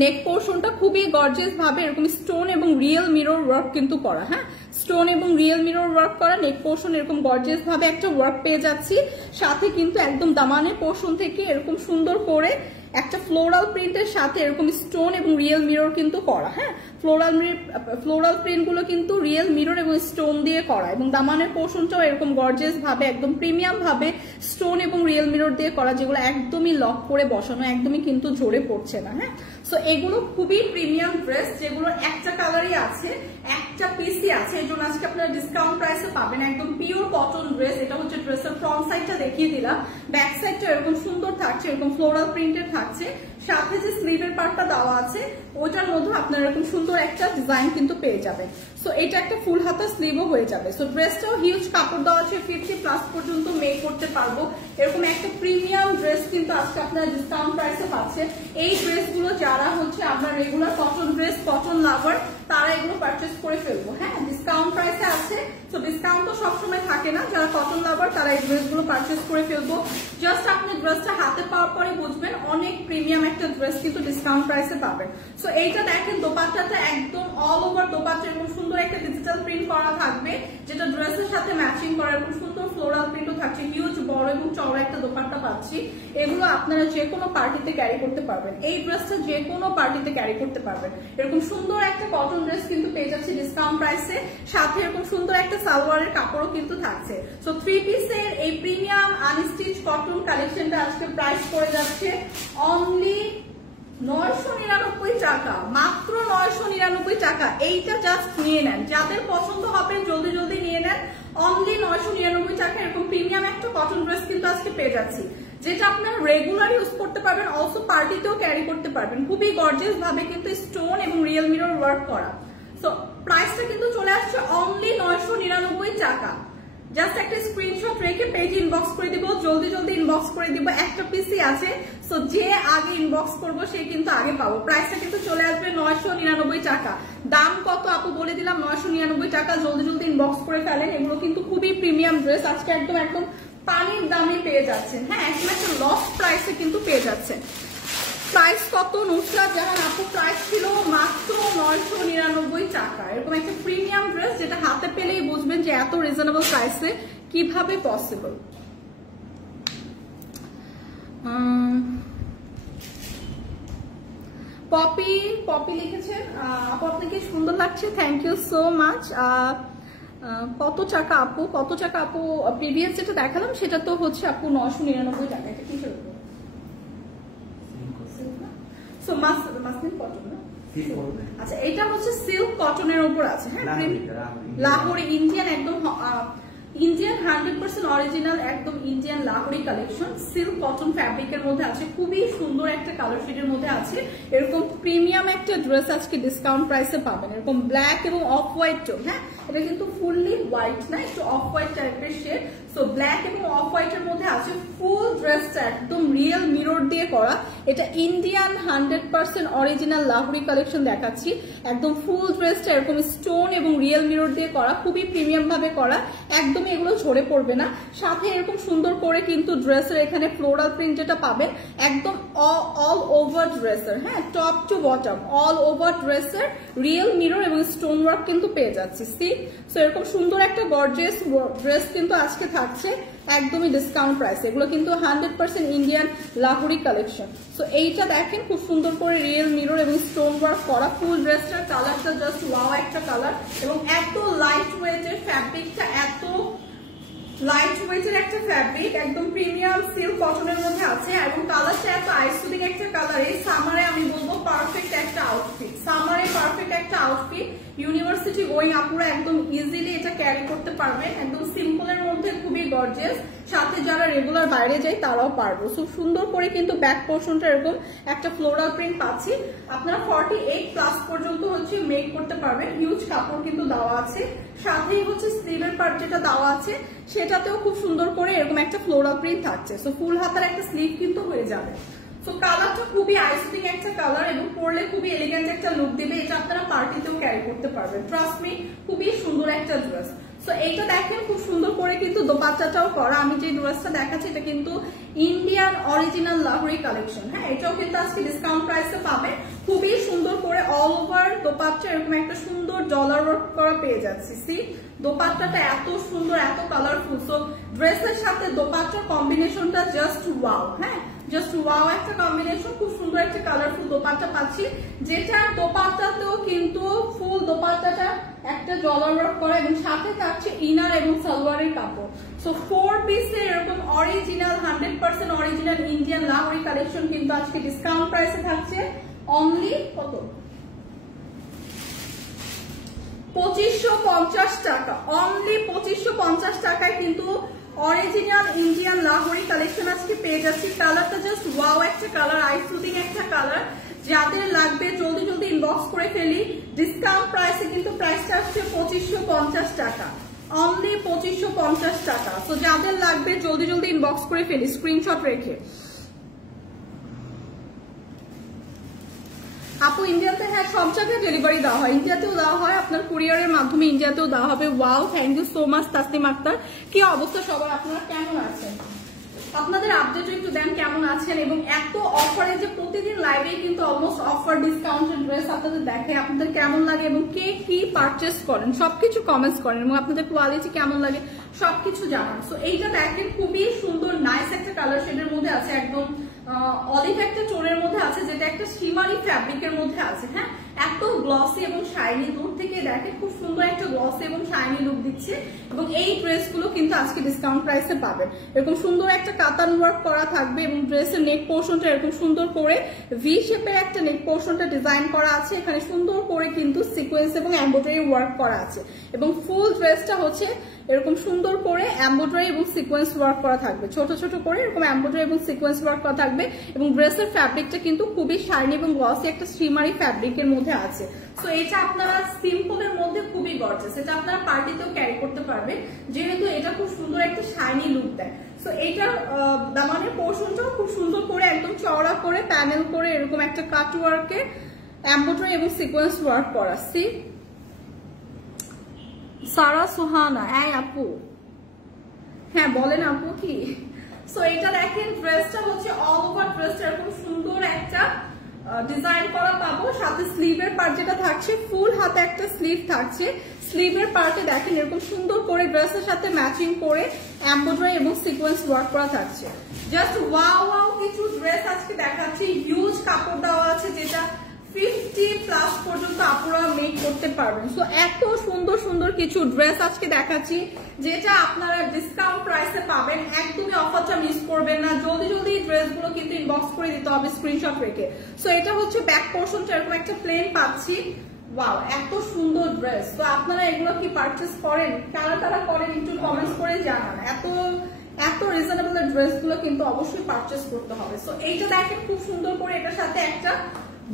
নেক পোর্শনটা খুবই গর্জিয়াস ভাবে এরকম স্টোন এবং রিয়েল মিরর ওয়ার্ক কিন্তু করা। হ্যাঁ, স্টোন এবং রিয়েল মিরর ওয়ার্ক করা নেক পোর্শন এরকম গর্জিয়াস ভাবে একটা ওয়ার্ক পেয়ে যাচ্ছি। সাথে কিন্তু একদম দামানের পোর্শন থেকে এরকম সুন্দর করে একটা ফ্লোরাল প্রিন্টের সাথে এরকম স্টোন এবং রিয়েল মিরর কিন্তু করা। হ্যাঁ, ফ্লোরাল প্রিন্ট গুলো কিন্তু রিয়েল মিরর এবং স্টোন দিয়ে করা, এবং দামানের পোর্শনটাও এরকম গর্জিয়াস ভাবে একদম প্রিমিয়াম ভাবে স্টোন এবং রিয়েল মিরর দিয়ে করা, যেগুলো একদমই লক করে বসানো, একদমই কিন্তু ঝরে পড়ছে না। হ্যাঁ, সো এগুলো খুবই প্রিমিয়াম ড্রেস, যেগুলো একটা কালারই আছে, একটা পিসই আছে, এই জন্য আজকে আপনারা ডিসকাউন্ট প্রাইসে পাবেন। একদম পিওর কটন ড্রেস। এটা হচ্ছে ড্রেসের ফ্রন্ট সাইডটা দেখিয়ে দিলাম, ব্যাক সাইডটা এরকম সুন্দর থাকছে, এরকম ফ্লোরাল প্রিন্টের থাকছে। সাথে যে স্লিভের পার্টটা দেওয়া আছে ওটার মধ্যে আপনারা এরকম সুন্দর একটা ডিজাইন কিন্তু পেয়ে যাবেন। সো এটা একটা ফুল হাতা স্লিভও হয়ে যাবে। সো ড্রেসটাও হিউজ কাপড় দেওয়া আছে, 50+ পর্যন্ত মেক করতে পারবো। এরকম একটা প্রিমিয়াম ড্রেস কিন্তু আজকে আপনারা ডিসকাউন্ট প্রাইসে পাচ্ছেন। এই ড্রেসগুলো যারা হচ্ছে আপনার রেগুলার কটন ড্রেস, কটন লাভার, তারা এগুলো পারচেস করে ফেলবো। হ্যাঁ, ডিসকাউন্ট প্রাইসে আছে। সো ডিসকাউন্ট তো সবসময় থাকে না, যারা কটন লাভার তারা এই ড্রেসগুলো পারচেস করে ফেলবো। জাস্ট আপনি ড্রেসটা হাতে পাওয়ার পরে বুঝবেন অনেক প্রিমিয়াম একটা ড্রেস কিন্তু ডিসকাউন্ট প্রাইসে পাবেন। সো এইটা দেখেন দোপাট্টাটা একদম অল ওভার দোপাট্টা এরকম সুন্দর একটা ডিজিটাল প্রিন্ট করা থাকবে, যেটা ড্রেসের সাথে ম্যাচিং করা, এরকম সুন্দর ফ্লোরাল প্রিন্টও থাকছে। হিউজ বড় এবং চওড়া একটা দোপাট্টা পাচ্ছি। এগুলো আপনারা যে কোনো পার্টিতে ক্যারি করতে পারবেন। এই ড্রেসটা যে কোনো পার্টিতে ক্যারি করতে পারবেন। এরকম সুন্দর একটা কটন ড্রেস কিন্তু পেয়ে যাচ্ছে ডিসকাউন্ট প্রাইসে, সাথে এরকম সুন্দর একটা সালোয়ারের কাপড়ও কিন্তু থাকছে। সো 3 পিসের এই প্রিমিয়াম আনস্টিচ কটন কালেকশনটা আজকে প্রাইস পড়ে যাচ্ছে অনলি 999 টাকা, মাত্র 999 টাকা। এইটা জাস্ট নিয়ে নেন, যাদের পছন্দ হবে জলদি জলদি নিয়ে নেন। অনলি 999 টাকা এরকম প্রিমিয়াম একটা কটন ড্রেস কিন্তু আজকে পেয়ে যাচ্ছি, যেটা আপনারা রেগুলার ইউজ করতে পারবেন, অলসো পার্টিতেও ক্যারি করতে পারবেন। খুবই গর্জিয়াস ভাবে কিন্তু স্টোন এবং রিয়েল মিরর ওয়ার্ক করা। সো প্রাইসটা কিন্তু চলে আসছে অনলি 999 টাকা। জাস্ট একটা স্ক্রিনশট রেখে পেজ ইনবক্স করে দিব, জলদি জলদি ইনবক্স করে দিব। একটা পিসি আছে, সো যে আগে ইনবক্স করবো সে কিন্তু আগে পাবো। প্রাইসটা কিন্তু চলে আসবে 999 টাকা। দাম কত আপু বলে দিলাম, 999 টাকা। জলদি জলদি ইনবক্স করে ফেলেন। এগুলো কিন্তু খুবই প্রিমিয়াম ড্রেস, আজকে একদম একদম পানির দামে পেয়ে যাচ্ছেন। হ্যাঁ, একদম একটা লস প্রাইসে কিন্তু পেয়ে যাচ্ছেন। প্রাইস কত নুসরাত জাহান আপু? প্রাইস ছিল মাত্র 999 টাকা। এরকম একটা প্রিমিয়াম ড্রেস, যেটা হাতে পেলেই বুঝবেন যে এত রিজনেবল প্রাইসে কিভাবে পসিবল। পপি লিখেছেন আপু আপনাকে সুন্দর লাগছে, থ্যাংক ইউ সো মাচ। কত টাকা আপু? কত টাকা আপু? প্রিভিয়াস যেটা দেখালাম সেটা তো হচ্ছে আপু 999 টাকা। এটা কি করবো? আচ্ছা, এটা হচ্ছে সিল্ক কটনের উপর আছে। হ্যাঁ, লাহোরি ইন্ডিয়ান একদম ইন্ডিয়ান 100% অরিজিনাল একদম Indian Lahori collection, silk cotton ফ্যাব্রিকের মধ্যে আছে, খুবই সুন্দর একটা কালার শেডের মধ্যে আছে। এরকম প্রিমিয়াম একটা ড্রেস আজকে ডিসকাউন্ট প্রাইসে পাবেন, এরকম ব্ল্যাক এবং অফ হোয়াইট টোন। হ্যাঁ, এটা কিন্তু ফুললি হোয়াইট না, একটু অফ হোয়াইট টাইপের শেড। সো ব্ল্যাক এবং অফ হোয়াইট এর মধ্যে আছে। ফুল ড্রেসটা একদম রিয়েল মিরর দিয়ে করা, এটা ইন্ডিয়ান 100% অরিজিনাল লাহোরি কালেকশন দেখাচ্ছি। একদম ফুল ড্রেসটা এরকম স্টোন এবং রিয়েল মিরর দিয়ে করা, খুবই প্রিমিয়াম ভাবে করা, একদম এগুলো ঝরে পড়বে না। সাথে এরকম সুন্দর করে কিন্তু ড্রেসের এখানে ফ্লোরাল প্রিন্ট যেটা পাবেন একদম অল ওভার ড্রেসের, হ্যাঁ, top to bottom all over ড্রেসের রিয়েল মিরর এবং স্টোন ওয়ার্ক কিন্তু পেয়ে যাচ্ছি। সো এরকম সুন্দর একটা গর্জিয়াস ড্রেস কিন্তু আজকে থাকছে একদমই ডিসকাউন্ট প্রাইস। এগুলো কিন্তু 100% ইন্ডিয়ান লাহোরি কালেকশন। সো এইটা দেখেন খুব সুন্দর করে রিয়েল মিরর এবং স্টোন ওয়ার্ক করা, ফুল ড্রেসটার কালারটা জাস্ট ওয়াও একটা কালার, এবং এত লাইট ওয়েটের ফ্যাব্রিকটা, এত লাইট ওয়েটের একটা ফ্যাব্রিক, একদম প্রিমিয়াম সিল্ক কটনের মধ্যে আছে, এবং কালারটা এত আইসুদিং একটা কালার। এই সামারে আমি বলবো পারফেক্ট একটা আউটফিট, সামারে পারফেক্ট একটা আউটফিট। ইউনিভার্সিটি গোয়িং আপুরা একদম ইজিলি এটা ক্যারি করতে পারবেন, একদম সিম্পলের মধ্যে খুবই গর্জিয়াস। সাথে যারা রেগুলার বাইরে যায় তারাও পারবো। খুব সুন্দর করে কিন্তু ব্যাক পোর্শনটা এরকম একটা ফ্লোরাল প্রিন্ট পাচ্ছি। আপনারা 48+ পর্যন্ত হচ্ছে মেক করতে পারবেন, হিউজ কাপড় কিন্তু দেওয়া আছে। সাথেই হচ্ছে স্লিভের পার্ট যেটা দেওয়া আছে সেটাতেও খুব সুন্দর করে এরকম একটা ফ্লোরাল প্রিন্ট থাকছে। সো ফুল হাতার একটা স্লিভ কিন্তু হয়ে যাবে। সো কালারটা খুবই আইসিং একটা কালার, এবং পরলে খুবই এলিগেন্ট একটা লুক দিবে। এটা আপনারা পার্টিতেও ক্যারি করতে পারবেন, ট্রাস্ট মি, খুবই সুন্দর একটা ড্রেস। সো এইটা দেখেন খুব সুন্দর করে কিন্তু দোপাট্টাটাও করা। আমি যে ড্রেসটা দেখাচ্ছি এটা কিন্তু ইন্ডিয়ান অরিজিনাল লাহোরি কালেকশন। হ্যাঁ, এটাও কিন্তু আজকে ডিসকাউন্ট প্রাইসে পাবেন। খুবই সুন্দর করে অল ওভার দোপাট্টা এরকম একটা সুন্দর ডলার ওয়ার্ক করা পেয়ে যাচ্ছি। সি, দোপাট্টাটা এত সুন্দর, এত কালারফুল। সো ড্রেসের সাথে দোপাট্টার কম্বিনেশনটা জাস্ট ওয়াও। হ্যাঁ, জাস্ট ওয়াও একটা কম্বিনেশন, খুব সুন্দর একটা কালারফুল দোপাট্টা পাচ্ছি, যেটা দোপাট্টাতেও কিন্তু ফুল দোপাট্টাটা একটা ডলার ওয়ার্ক করা, এবং সাথে থাকছে ইনার এবং সালোয়ারের কাপড়। সো 4 পিসের এরকম original 100% original Indian Lahori collection কিন্তু আজকে ডিসকাউন্ট প্রাইসে থাকছে অনলি কত, 2550 টাকা। অনলি 2550 টাকায় কিন্তু অরিজিনাল ইন্ডিয়ান লাহোরি কালেকশন আজকে পেয়ে যাচ্ছি। কালারটা জাস্ট ওয়াও একটা কালার, আই সুদিং একটা কালার। যাদের লাগবে জলদি জলদি ইনবক্স করে ফেলি। ডিসকাউন্ট প্রাইসে কিন্তু প্রাইসটা আসছে 2550 টাকা, অনলি 2550 টাকা। তো যাদের লাগবে জলদি জলদি ইনবক্স করে ফেলি স্ক্রিনশট রেখে। আপু ইন্ডিয়াতে, হ্যাঁ, সব জায়গায় ডেলিভারি দেওয়া হয়, ইন্ডিয়াতেও দেওয়া হয়, আপনার কুরিয়ারের মাধ্যমে ইন্ডিয়াতেও দেওয়া হবে। Wow, thank you so much Tasnim Akter. কি অবস্থা সবার, আপনারা কেমন আছেন? আপনাদের আপডেটও একটু দেন কেমন আছেন। এবং এত অফারে যে প্রতিদিন লাইভে কিন্তু অলমোস্ট অফার ডিসকাউন্টেড ড্রেস আপনাদের দেখে, আপনাদের কেমন লাগে এবং কে কি পারচেস করেন সবকিছু কমেন্টস করেন, এবং আপনাদের কোয়ালিটি কেমন লাগে সবকিছু জানান। সো এইটা দেখেন খুবই সুন্দর নাইস একটা কালার শেডের মধ্যে আছে, একদম অলিভ একটা টোনের মধ্যে আছে, যেটা একটা শিমারি ফ্যাব্রিকের মধ্যে আছে। হ্যাঁ, এত গ্লসি এবং শাইনি, দূর থেকে দেখেন খুব সুন্দর একটা গ্লসি এবং শাইনি লুক দিচ্ছে। এবং এই ড্রেসগুলো কিন্তু আজকে ডিসকাউন্ট প্রাইসে পাবেন। এরকম সুন্দর একটা কাতান ওয়ার্ক করা থাকবে, এবং ড্রেসের নেক পোর্শনটা এরকম সুন্দর করে ভি শেপের একটা নেক পোর্শনটা ডিজাইন করা আছে। এখানে সুন্দর করে কিন্তু সিকোয়েন্স এবং এমব্রয়ডারি ওয়ার্ক করা আছে, এবং ফুল ড্রেসটা হচ্ছে এরকম সুন্দর করে এমব্রয়ডারি এবং সিকোয়েন্স ওয়ার্ক করা থাকবে, ছোট ছোট করে এরকম এমব্রয়ডারি এবং সিকোয়েন্স ওয়ার্ক করা থাকবে। এবং ড্রেসের ফ্যাব্রিকটা কিন্তু খুবই শাইনি এবং গ্লসি একটা শিমারি ফ্যাব্রিকের মধ্যে আছে। সো এটা আপনারা সিম্পলের মধ্যে খুবই গর্জিয়াস, এটা আপনারা পার্টিতেও ক্যারি করতে পারবেন, যেহেতু এটা খুব সুন্দর একটা শাইনি লুক দেয়। সো এইটার দামানের পোর্শনটাও খুব সুন্দর করে একদম চওড়া করে প্যানেল করে এরকম একটা কাট ওয়ার্কে এমব্রয়ডারি এবং সিকোয়েন্স ওয়ার্ক করা। সি, সারা সুহানা, হ্যাঁ আপু, হ্যাঁ বলেন আপু কি। সো এটা দেখেন ড্রেসটা হচ্ছে অল ওভার ড্রেসটা এরকম সুন্দর একটা ডিজাইন করা পাবো। সাথে স্লিভের পার্ট যেটা থাকছে, ফুল হাতে একটা স্লিভ থাকছে। স্লিভের পার্টে দেখেন এরকম সুন্দর করে ড্রেসের সাথে ম্যাচিং করে এমব্রয়ডারি এবং সিকোয়েন্স ওয়ার্ক করা থাকছে। জাস্ট ওয়াও ওয়াও কিছু ড্রেস আজকে দেখাচ্ছি, হিউজ কাপড় দেওয়া আছে, যেটা 50+ পর্যন্ত আপুরা মেক করতে পারবেন। সো এত সুন্দর সুন্দর কিছু ড্রেস আজকে দেখাচ্ছি, যেটা আপনারা ডিসকাউন্ট প্রাইসে পাবেন। একদমই অফারটা মিস করবেন না, জলদি জলদি ড্রেসগুলো কিন্তু ইনবক্স করে দিতে হবে স্ক্রিনশট রেখে। সো এটা হচ্ছে ব্যাক পোর্শনটা এরকম একটা প্লেন পাচ্ছি, ওয়াও, এত সুন্দর ড্রেস। তো আপনারা এগুলো কি পারচেজ করেন? কারা করেন একটু কমেন্টস করে জানান। এত রিজনেবল ড্রেস গুলো কিন্তু অবশ্যই পারচেজ করতে হবে। সো এইটা দেখেন খুব সুন্দর করে এটার সাথে একটা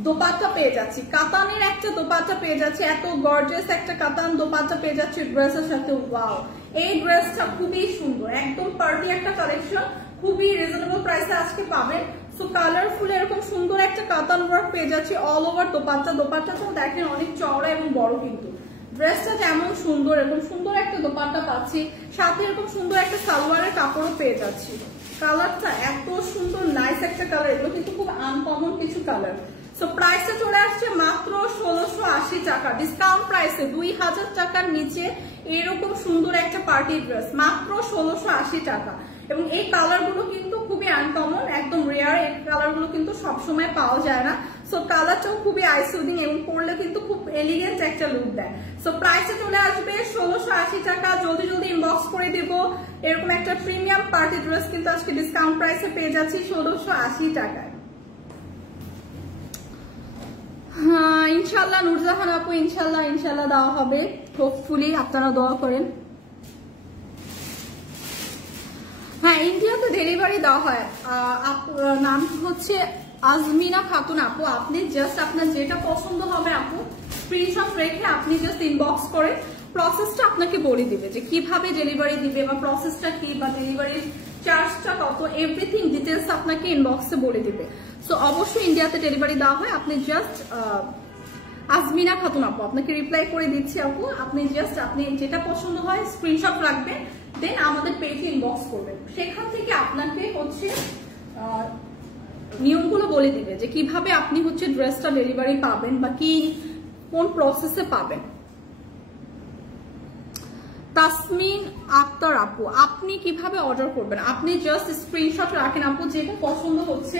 দোপাট্টা পেয়ে যাচ্ছি, কাতানের একটা দোপাট্টা পেয়ে যাচ্ছে, এত গর্জিয়াস একটা কাতান দোপাট্টা পেয়ে যাচ্ছে ড্রেসের সাথে। ওয়াও, এই ড্রেসটা খুবই সুন্দর, একদম পার্টি একটা কালেকশন, খুবই রিজনেবল প্রাইসে আজকে পাবেন। সো কালারফুল এরকম সুন্দর একটা কাতান ওয়ার্ক পেয়ে যাচ্ছে অল ওভার দোপাট্টাটাও দেখেন অনেক চওড়া এবং বড়, কিন্তু ড্রেসটা যেমন সুন্দর এরকম সুন্দর একটা দোপাট্টা পাচ্ছি, সাথে এরকম সুন্দর একটা সালোয়ারের কাপড়ও পেয়ে যাচ্ছি। কালারটা এত সুন্দর, নাইস একটা কালার, এগুলো কিন্তু খুব আনকমন কিছু কালার। সো প্রাইসটা চলে আসছে মাত্র 1680 টাকা, ডিসকাউন্ট প্রাইসে 2000 টাকার নিচে এরকম সুন্দর একটা পার্টি ড্রেস মাত্র 1680 টাকা। এবং এই কালার গুলো কিন্তু খুবই আনকমন, একদম রেয়ার, এই কালার গুলো কিন্তু সবসময় পাওয়া যায় না। সো কালারটাও খুবই আই সুদিং এবং পরলে কিন্তু খুব এলিগেন্ট একটা লুক দেয়। সো প্রাইসটা চলে আসবে 1680 টাকা। জলদি ইনবক্স করে দেব। এরকম একটা প্রিমিয়াম পার্টি ড্রেস কিন্তু আজকে ডিসকাউন্ট প্রাইসে পেয়ে যাচ্ছি 1680 টাকায়। হ্যাঁ ইনশাল্লাহ নুরজাহান আপু, ইনশাল্লাহ দেওয়া হবে, হোপফুলি আপনারা দোয়া করেন। হ্যাঁ ইন্ডিয়াতে ডেলিভারি দেওয়া হয়। নাম হচ্ছে আজমিনা খাতুন আপু। আপনি জাস্ট আপনার যেটা পছন্দ হবে আপু স্ক্রিনশট রেখে আপনি জাস্ট ইনবক্স করে প্রসেসটা আপনাকে বলে দিবে যে কিভাবে ডেলিভারি দিবে বা প্রসেসটা কি বা ডেলিভারির চার্জটা কত, এভরিথিং ডিটেলস আপনাকে ইনবক্সে বলে দিবে। সো অবশ্যই ইন্ডিয়াতে ডেলিভারি দেওয়া হয়। আপনি জাস্ট আজমিনা খাতুন আপু, আপনাকে রিপ্লাই করে দিচ্ছি আপু, আপনি জাস্ট আপনি যেটা পছন্দ হয় স্ক্রিনশট রাখবেন, দেন আমাদের পেজে ইনবক্স করবেন। সেখান থেকে আপনাকে হচ্ছে নিয়মগুলো বলে দিবে যে কিভাবে আপনি হচ্ছে ড্রেসটা ডেলিভারি পাবেন বা কি কোন প্রসেসে পাবেন। তাসমিন আক্তার আপু, আপনি কিভাবে অর্ডার করবেন? আপনি জাস্ট স্ক্রিনশট রাখেন আপু, যেটা পছন্দ হচ্ছে,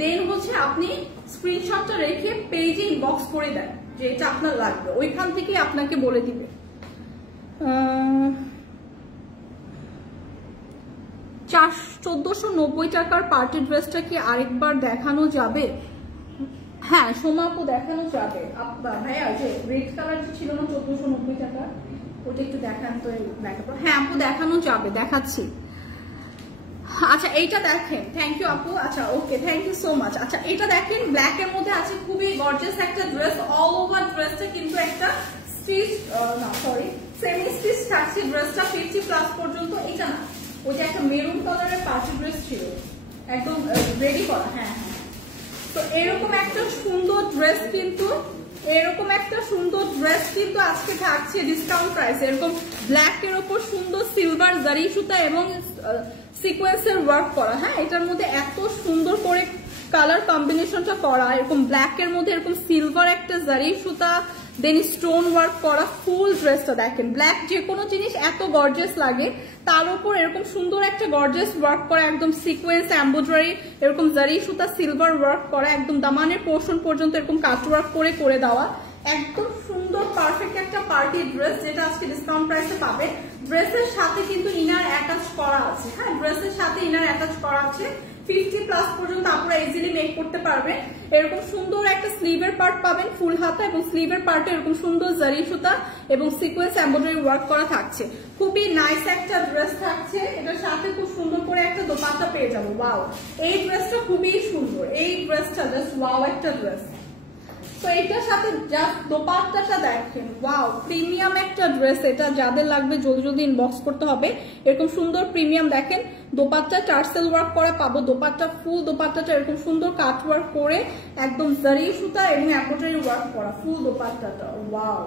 দেন হচ্ছে আপনি স্ক্রিনশটটা রেখে পেজে ইনবক্স করে দেন যে এটা আপনার লাগবে, ওইখান থেকে আপনাকে বলে দিবে। 1490 টাকার পার্টি ড্রেসটা কি আরেকবার দেখানো যাবে? হ্যাঁ সোমা আপু দেখানো যাবে। ভাইয়া যে রেড কালার ছিল না 1490 টাকা, ওটা একটু দেখান তো। হ্যাঁ আপু দেখানো যাবে, দেখাচ্ছি। আচ্ছা এইটা দেখেন, থ্যাংক ইউ আপু। আচ্ছা ওকে, থ্যাংক ইউ সো মাচ। আচ্ছা এটা দেখেন ব্ল্যাক এর মধ্যে আছে, খুবই গর্জিয়াস একটা ড্রেস, অল ওভার ড্রেসটা কিন্তু একটা স্টিচ না সরি সেমি স্টিচ থাকছে ড্রেসটা 50+ পর্যন্ত। এটা না, ওই যে একটা মেরুন কালারের পার্টি ড্রেস ছিল একদম রেডি করা। হ্যাঁ হ্যাঁ, তো এরকম একটা সুন্দর ড্রেস কিন্তু আজকে থাকছে ডিসকাউন্ট প্রাইস। এরকম ব্ল্যাক এর উপর সুন্দর সিলভার জারি সুতা এবং সিকোয়েন্সের ওয়ার্ক করা। হ্যাঁ এটার মধ্যে এত সুন্দর করে কালার কম্বিনেশনটা করা, এরকম ব্ল্যাক এর মধ্যে এরকম সিলভার একটা জারি সুতা দেন স্টোন ওয়ার্ক করা ফুল ড্রেসটা দেখেন। ব্ল্যাক যে কোনো জিনিস এত গর্জিয়াস লাগে, তার উপর এরকম সুন্দর একটা গর্জিয়াস ওয়ার্ক করা, একদম সিকোয়েন্স এমব্রয়ডারি এরকম জারি সুতা সিলভার ওয়ার্ক করা, একদম দামানের পোর্শন পর্যন্ত এরকম কাট ওয়ার্ক করে দেওয়া, একদম সুন্দর পারফেক্ট একটা পার্টি ড্রেস, যেটা আজকে ডিসকাউন্ট প্রাইসে পাবে। ড্রেসের সাথে কিন্তু ইনার অ্যাটাচ করা আছে। হ্যাঁ ড্রেসের সাথে ইনার অ্যাটাচ করা আছে, 50+ পর্যন্ত আপনারা ইজিলি মেক করতে পারবেন। এরকম সুন্দর একটা স্লিভের পার্ট পাবেন ফুল হাতা, এবং স্লিভের পার্টে এরকম সুন্দর জারি সুতা এবং সিকোয়েন্স এমব্রয়ডারি ওয়ার্ক করা থাকছে। খুবই নাইস একটা ড্রেস থাকছে, এটার সাথে খুব সুন্দর করে একটা দোপাট্টা পেয়ে যাবো। ওয়াও, এই ড্রেসটা খুবই সুন্দর, এই ড্রেসটা জাস্ট ওয়াও একটা ড্রেস। তো এটার সাথে জাস্ট দোপাট্টাটা দেখেন, ওয়াও প্রিমিয়াম একটা ড্রেস। এটা যাদের লাগবে জলদি ইনবক্স করতে হবে। এরকম সুন্দর প্রিমিয়াম দেখেন দোপাট্টা টার্সেল ওয়ার্ক করা পাবো, দোপাট্টা ফুল দোপাট্টাটা এরকম সুন্দর কাট ওয়ার্ক করে একদম জারি সুতা এবং এমব্রয়ডারি ওয়ার্ক করা ফুল দোপাট্টাটা। ওয়াও,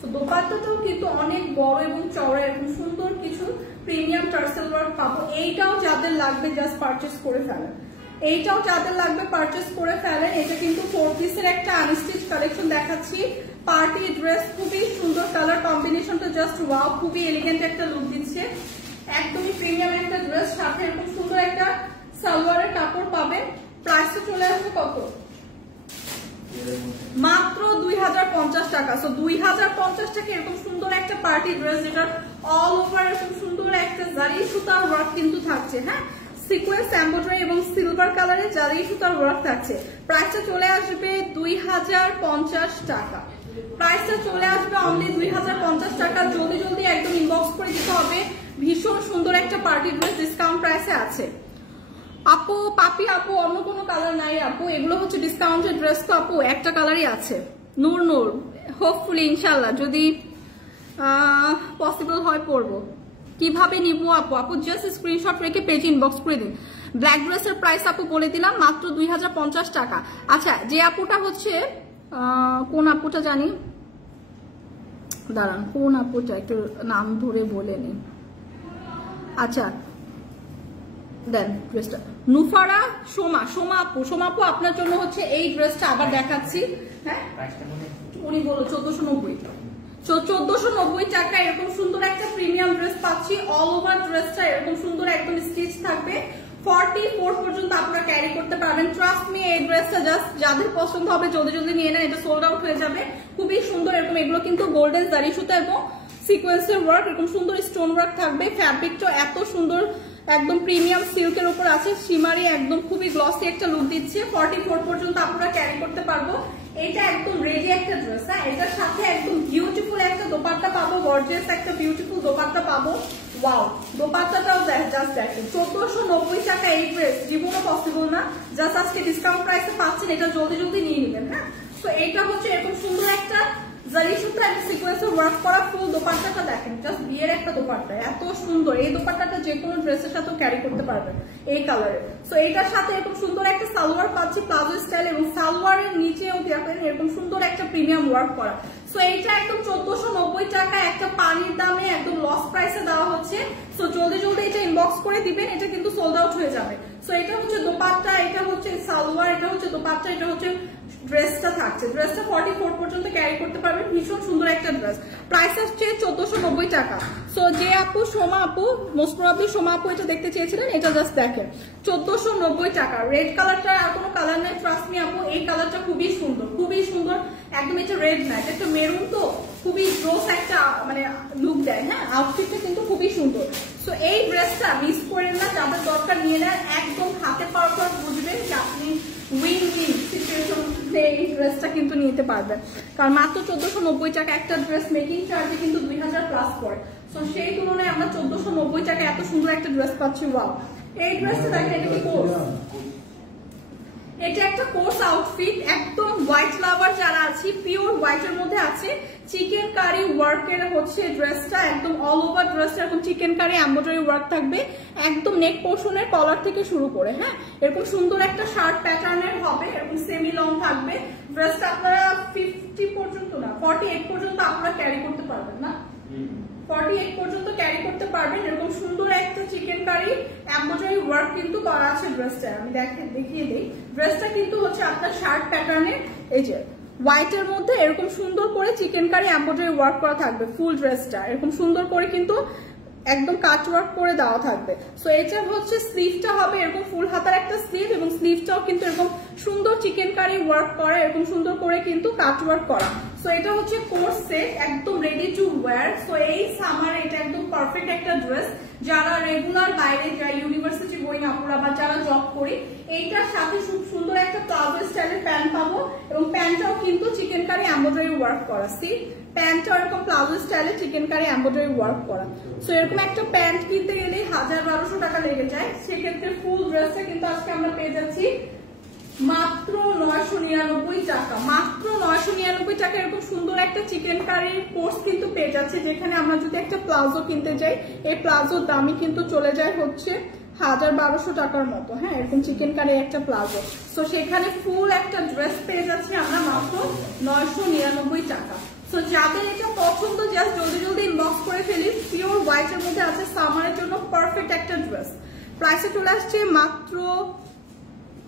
তো দোপাট্টাটাও কিন্তু অনেক বড় এবং চওড়া, এরকম সুন্দর কিছু প্রিমিয়াম টার্সেল ওয়ার্ক পাবো। এইটাও যাদের লাগবে জাস্ট পারচেস করে ফেলেন, এইটাও যাদের লাগবে পারচেস করে ফেলেন। এটা কিন্তু 4 পিসের একটা আনস্টিচ কালেকশন দেখাচ্ছি, পার্টি ড্রেস, খুবই সুন্দর কালার কম্বিনেশনটা জাস্ট ওয়াও, খুবই এলিগেন্ট একটা লুক দিচ্ছে, একদমই প্রিমিয়াম একটা ড্রেস। সাথে এরকম সুন্দর একটা সালোয়ারের কাপড় পাবেন। প্রাইসটা চলে আসবে কত? মাত্র 2050 টাকা। সো 2050 টাকা এরকম সুন্দর একটা পার্টি ড্রেস, যেটা অল ওভার এরকম সুন্দর একটা জারি সুতার ওয়ার্ক কিন্তু থাকছে। হ্যাঁ সিকোয়েন্স এমব্রয়ডারি এবং সিলভার কালারের জারি সুতার ওয়ার্ক থাকছে। প্রাইসটা চলে আসবে 2050 টাকা। প্রাইসটা চলে আসবে অনলি 2050 টাকা। জলদি জলদি একদম ইনবক্স করে দিতে হবে। ভীষণ সুন্দর একটা পার্টি ড্রেস ডিসকাউন্ট প্রাইসে আছে। আপু পাপি আপু অন্য কোনো কালার নাই আপু, এগুলো হচ্ছে ডিসকাউন্টেড ড্রেস তো আপু, একটা কালারই আছে। নূর নূর হোপফুলি ইনশাল্লাহ যদি পসিবল হয় পরবো। কিভাবে নিব আপু? আপু জাস্ট স্ক্রিনশট রেখে পেজ ইনবক্স করে দিন। ব্ল্যাক ড্রেসের প্রাইস আপু বলে দিলাম মাত্র 2050 টাকা। আচ্ছা যে আপুটা হচ্ছে কোন আপুটা জানি, দাঁড়ান কোন আপুটা একটু নাম ধরে বলে নি। আচ্ছা দেন ড্রেসটা নুফারা সোমা আপু আপনার জন্য হচ্ছে এই ড্রেসটা আবার দেখাচ্ছি। হ্যাঁ উনি বলো 1490 টাকা। এরকম সুন্দর একটা প্রিমিয়াম ড্রেস পাচ্ছি। অল ওভার ড্রেসটা এরকম সুন্দর একদম স্টিচ থাকবে। 44 পর্যন্ত আপনারা ক্যারি করতে পারবেন। ট্রাস্ট মি এই ড্রেসটা জাস্ট যাদের পছন্দ হবে জলদি জলদি নিয়ে নেন, এটা সোল্ড আউট হয়ে যাবে। খুবই সুন্দর এরকম, এগুলো কিন্তু গোল্ডেন জারি সুতা এবং সিকোয়েন্সের ওয়ার্ক, এরকম সুন্দর স্টোন ওয়ার্ক থাকবে। ফ্যাব্রিকটা এত সুন্দর একদম প্রিমিয়াম সিল্কের উপর আছে, শিমারি একদম খুবই গ্লসি একটা লুক দিচ্ছে। 44 পর্যন্ত আপনারা ক্যারি করতে পারবো। এটা একদম রেডি একটা ড্রেস। হ্যাঁ এটার সাথে একদম বিউটিফুল একটা দোপাট্টা পাবো, গর্জিয়াস একটা বিউটিফুল দোপাট্টা পাবো। ওয়াও দোপাট্টাটাও জাস্ট দেখেন। 1490 টাকা এই ড্রেস জীবনও পসিবল না, জাস্ট আজকে ডিসকাউন্ট প্রাইসে পাচ্ছেন, এটা জলদি জলদি নিয়ে নেবেন। হ্যাঁ তো এইটা হচ্ছে এরকম সুন্দর একটা জারি সুতা এবং সিকোয়েন্সে ওয়ার্ক করা ফুল দোপাট্টাটা দেখেন, জাস্ট বিয়ের একটা দোপাট্টা, এত সুন্দর। এই দোপাট্টাটা যে কোনো ড্রেসের সাথেও ক্যারি করতে পারবেন এই কালারে। সো এটার সাথে এরকম সুন্দর একটা সালোয়ার পাচ্ছি প্লাজো স্টাইল, এবং সালোয়ারের নিচেও দেখেন এরকম সুন্দর একটা প্রিমিয়াম ওয়ার্ক করা। সো এইটা একদম 1490 টাকা, একটা পানির দামে একদম লস প্রাইসে দেওয়া হচ্ছে। সো জলদি জলদি এটা ইনবক্স করে দিবেন, এটা কিন্তু সোল্ড আউট হয়ে যাবে। সো এটা হচ্ছে দোপাট্টা, এটা হচ্ছে সালোয়ার, এটা হচ্ছে দোপাট্টা, এটা হচ্ছে ড্রেসটা থাকছে। ড্রেসটা 44 পর্যন্ত ক্যারি করতে পারবেন। ভীষণ সুন্দর একটা ড্রেস, প্রাইস আসছে 1490 টাকা। সো যে আপু সোমা আপু, মোস্ট প্রবাবলি সোমা আপু এটা দেখতে চেয়েছিলেন, এটা জাস্ট দেখেন 1490 টাকা। রেড কালারটা আর কোনো কালার নাই, ট্রাস্ট মি আপু এই কালারটা খুবই সুন্দর, খুবই সুন্দর একদম। এটা রেড না, এটা একটা মেরুন, তো খুবই গ্রোস একটা মানে লুক দেয়। হ্যাঁ আউটফিটটা কিন্তু খুবই সুন্দর। সো এই ড্রেসটা মিস করেন না, যাদের দরকার নিয়ে নেন, একদম হাতে পাওয়ার পর বুঝবেন যে আপনি উইন উইন সিচুয়েশন এই ড্রেসটা কিন্তু নিতে পারবেন। কারণ মাত্র 1490 টাকা একটা ড্রেস, মেকিং চার্জে কিন্তু 2000 প্লাস পড়ে। সো সেই তুলনায় আমরা 1490 টাকা এত সুন্দর একটা ড্রেস পাচ্ছি। ওয়াও এই ড্রেসটা দেখেন, এটা কি কোর্স, এটা একটা কোর্স আউটফিট, একদম হোয়াইট লাভার যারা আছি, পিওর হোয়াইটের মধ্যে আছে। চিকেন কারি ওয়ার্কের হচ্ছে ড্রেসটা, একদম অল ওভার ড্রেসটা এরকম চিকেন কারি এমব্রয়ডারি ওয়ার্ক থাকবে, একদম নেক পোর্শনের কলার থেকে শুরু করে। হ্যাঁ এরকম সুন্দর একটা শার্ট প্যাটার্নের হবে, এরকম সেমি লং থাকবে। ড্রেসটা আপনারা 50 পর্যন্ত না 48 পর্যন্ত আপনারা ক্যারি করতে পারবেন না, 48 পর্যন্ত ক্যারি করতে পারবেন। এরকম সুন্দর একটা চিকেন কারি এমব্রয়ডারি ওয়ার্ক কিন্তু করা আছে ড্রেসটা। আমি দেখিয়ে দিই, ড্রেসটা কিন্তু হচ্ছে আপনার শার্ট প্যাটার্নের, এই যে হোয়াইটের মধ্যে এরকম সুন্দর করে চিকেন কারি এমব্রয়ডারি ওয়ার্ক করা থাকবে। ফুল ড্রেসটা এরকম সুন্দর করে কিন্তু একদম কাট ওয়ার্ক করে দেওয়া থাকবে। সো এটা হচ্ছে স্লিভটা হবে এরকম ফুল হাতার একটা স্লিভ, এবং স্লিভটাও কিন্তু এরকম সুন্দর চিকেন কারি ওয়ার্ক করা, এরকম সুন্দর করে কিন্তু কাট ওয়ার্ক করা। সো এটা হচ্ছে কোর্স সেট, একদম রেডি টু ওয়্যার। সো এই সামার এটা একদম পারফেক্ট একটা ড্রেস, যারা রেগুলার বাইরে যায়, ইউনিভার্সিটি গোয়িং আপুরা বা যারা জব করি, এইটার সাথে খুব সুন্দর একটা প্লাজো স্টাইলের প্যান্ট পাবো, এবং প্যান্টটাও কিন্তু চিকেন কারি এমব্রয়ডারি ওয়ার্ক করা। সি প্যান্টটা এরকম প্লাজো স্টাইলে চিকেন কারি এমব্রয়ডারি ওয়ার্ক করা। সো এরকম একটা প্যান্ট কিনতে গেলে 1000-1200 টাকা লেগে যায়, সেক্ষেত্রে ফুল ড্রেসটা কিন্তু আজকে আমরা পেয়ে যাচ্ছি মাত্র 999 টাকা। মাত্র 999 টাকা এরকম সুন্দর একটা চিকেন কারির কোর্স কিন্তু পেয়ে যাচ্ছে, যেখানে আমরা যদি একটা প্লাজো কিনতে যাই, এই প্লাজোর দামই কিন্তু চলে যায় হচ্ছে 1000-1200 টাকার মতো। হ্যাঁ এরকম চিকেন কারি একটা প্লাজো। সো সেখানে ফুল একটা ড্রেস পেয়ে যাচ্ছি আমরা মাত্র 999 টাকা। সো যাদের এটা পছন্দ জাস্ট জলদি জলদি ইনবক্স করে ফেলি। পিওর হোয়াইটের মধ্যে আছে, সামারের জন্য পারফেক্ট একটা ড্রেস। প্রাইসে চলে আসছে মাত্র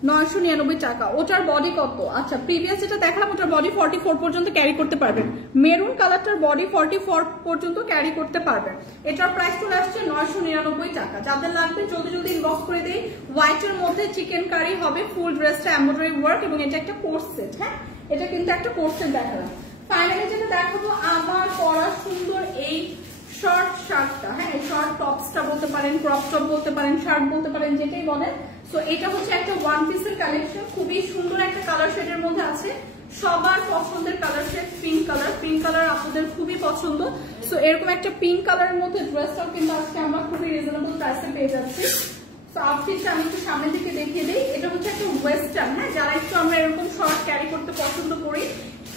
999 টাকা। ওটার বডি কত? আচ্ছা প্রিভিয়াস যেটা দেখালাম ওটার বডি 44 পর্যন্ত ক্যারি করতে পারবেন। মেরুন কালারটার বডি 44 পর্যন্ত ক্যারি করতে পারবেন। এটার প্রাইস চলে আসছে 999 টাকা। যাদের লাগবে জলদি জলদি ইনবক্স করে দেই। হোয়াইটের মধ্যে চিকেন কারি হবে, ফুল ড্রেসটা এমব্রয়ডারি ওয়ার্ক, এবং এটা একটা কোর্স সেট। হ্যাঁ এটা কিন্তু একটা কোর্স সেট দেখালাম। ফাইনালি যেটা দেখাবো আমার পরা সুন্দর এই শর্ট শার্টটা, হ্যাঁ শর্ট টপসটা বলতে পারেন, ক্রপ টপ বলতে পারেন, শার্ট বলতে পারেন, যেটাই বলেন। সো এটা হচ্ছে একটা ওয়ান পিসের কালেকশন, খুবই সুন্দর একটা কালার শেডের মধ্যে আছে, সবার পছন্দের colour shade pink colour. Pink colour আপনাদের খুবই পছন্দ। সো এরকম একটা পিঙ্ক কালারের মধ্যে ড্রেসটাও কিন্তু আজকে আমরা খুবই রিজনেবল প্রাইসে পেয়ে যাচ্ছি। তো আউটফিটটা আমি একটু সামনের দিকে দেখিয়ে দিই। এটা হচ্ছে একটা ওয়েস্টার্ন, হ্যাঁ যারা একটু আমরা এরকম শর্ট ক্যারি করতে পছন্দ করি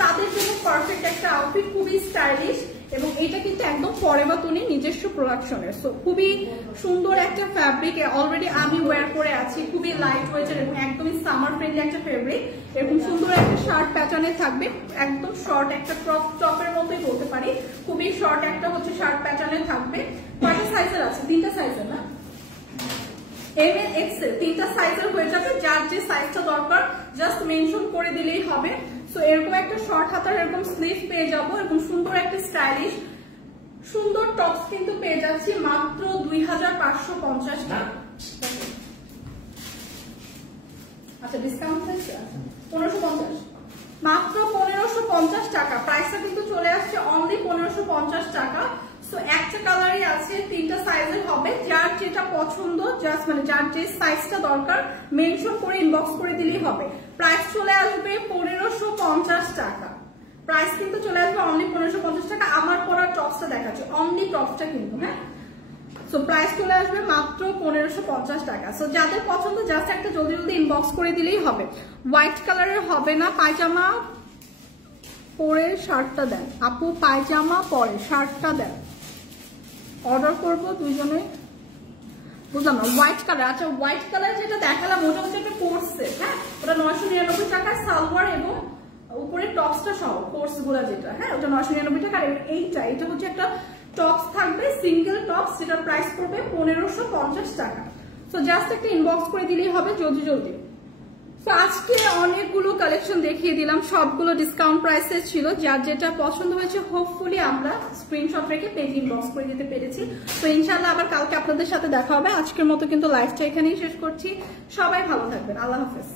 তাদের জন্য পারফেক্ট একটা আউটফিট, খুবই স্টাইলিশ। এবং এটা কিন্তু একদম ফরএভার তনি নিজস্ব প্রোডাকশনের। সো খুবই সুন্দর একটা ফ্যাব্রিক, অলরেডি আমি ওয়্যার করে আছি, খুবই লাইট ওয়েটের এবং একদমই সামার ফ্রেন্ডলি একটা ফ্যাব্রিক। এরকম সুন্দর একটা শার্ট প্যাটার্নে থাকবে, একদম শর্ট একটা ক্রপ টপের মতোই বলতে পারি, খুবই শর্ট একটা হচ্ছে শার্ট প্যাটার্নে থাকবে। কয়টা সাইজের আছে? 3টা সাইজের না, এম এল এক্সেল 3টা সাইজের হয়ে যাবে। যার যে সাইজটা দরকার জাস্ট মেনশন করে দিলেই হবে। সো এরকম একটা শর্ট হাতার এরকম স্লিভ পেয়ে যাবো, এরকম সুন্দর একটা স্টাইলিশ সুন্দর টপস কিন্তু পেয়ে যাচ্ছি মাত্র 2550 টাকা। আচ্ছা ডিসকাউন্ট আছে 1550, মাত্র 1550 টাকা। প্রাইসটা কিন্তু চলে আসছে অনলি 1550 টাকা। সো একটা কালারই আছে, 3টা সাইজের হবে, যার যেটা পছন্দ জাস্ট মানে যার যে সাইজটা দরকার মেনশন করে ইনবক্স করে দিলেই হবে। প্রাইস চলে আসবে 1550 টাকা। প্রাইস কিন্তু চলে আসবে অনলি 1550 টাকা। আমার পরা টপসটা দেখাচ্ছে, অনলি টপসটা কিন্তু, হ্যাঁ। সো প্রাইস চলে আসবে মাত্র 1550 টাকা। সো যাদের পছন্দ জাস্ট একটা জলদি জলদি ইনবক্স করে দিলেই হবে। হোয়াইট কালারের হবে না, পায়জামা পরে শার্টটা দেন আপু, পায়জামা পরে শার্টটা দেন, অর্ডার করবো দুইজনে। বুঝলাম না হোয়াইট কালার। আচ্ছা হোয়াইট কালার যেটা দেখালাম ওটা হচ্ছে একটা কোর্স সেট, হ্যাঁ ওটা 999 টাকা, সালোয়ার এবং উপরে টপসটা সহ কোর্স গুলা যেটা, হ্যাঁ ওটা 999 টাকা। আর এটা হচ্ছে একটা টপস থাকবে, সিঙ্গেল টপস, যেটার প্রাইস পড়বে 1550 টাকা। সো জাস্ট একটা ইনবক্স করে দিলেই হবে জলদি জলদি। তো আজকে অনেকগুলো কালেকশন দেখিয়ে দিলাম, সবগুলো ডিসকাউন্ট প্রাইসে ছিল। যার যেটা পছন্দ হয়েছে হোপফুলি আমরা স্ক্রিনশট রেখে পেজ ইনবক্স করে দিতে পেরেছি। তো ইনশাআল্লাহ আবার কালকে আপনাদের সাথে দেখা হবে। আজকের মতো কিন্তু লাইভটা এখানেই শেষ করছি। সবাই ভালো থাকবেন, আল্লাহ হাফেজ।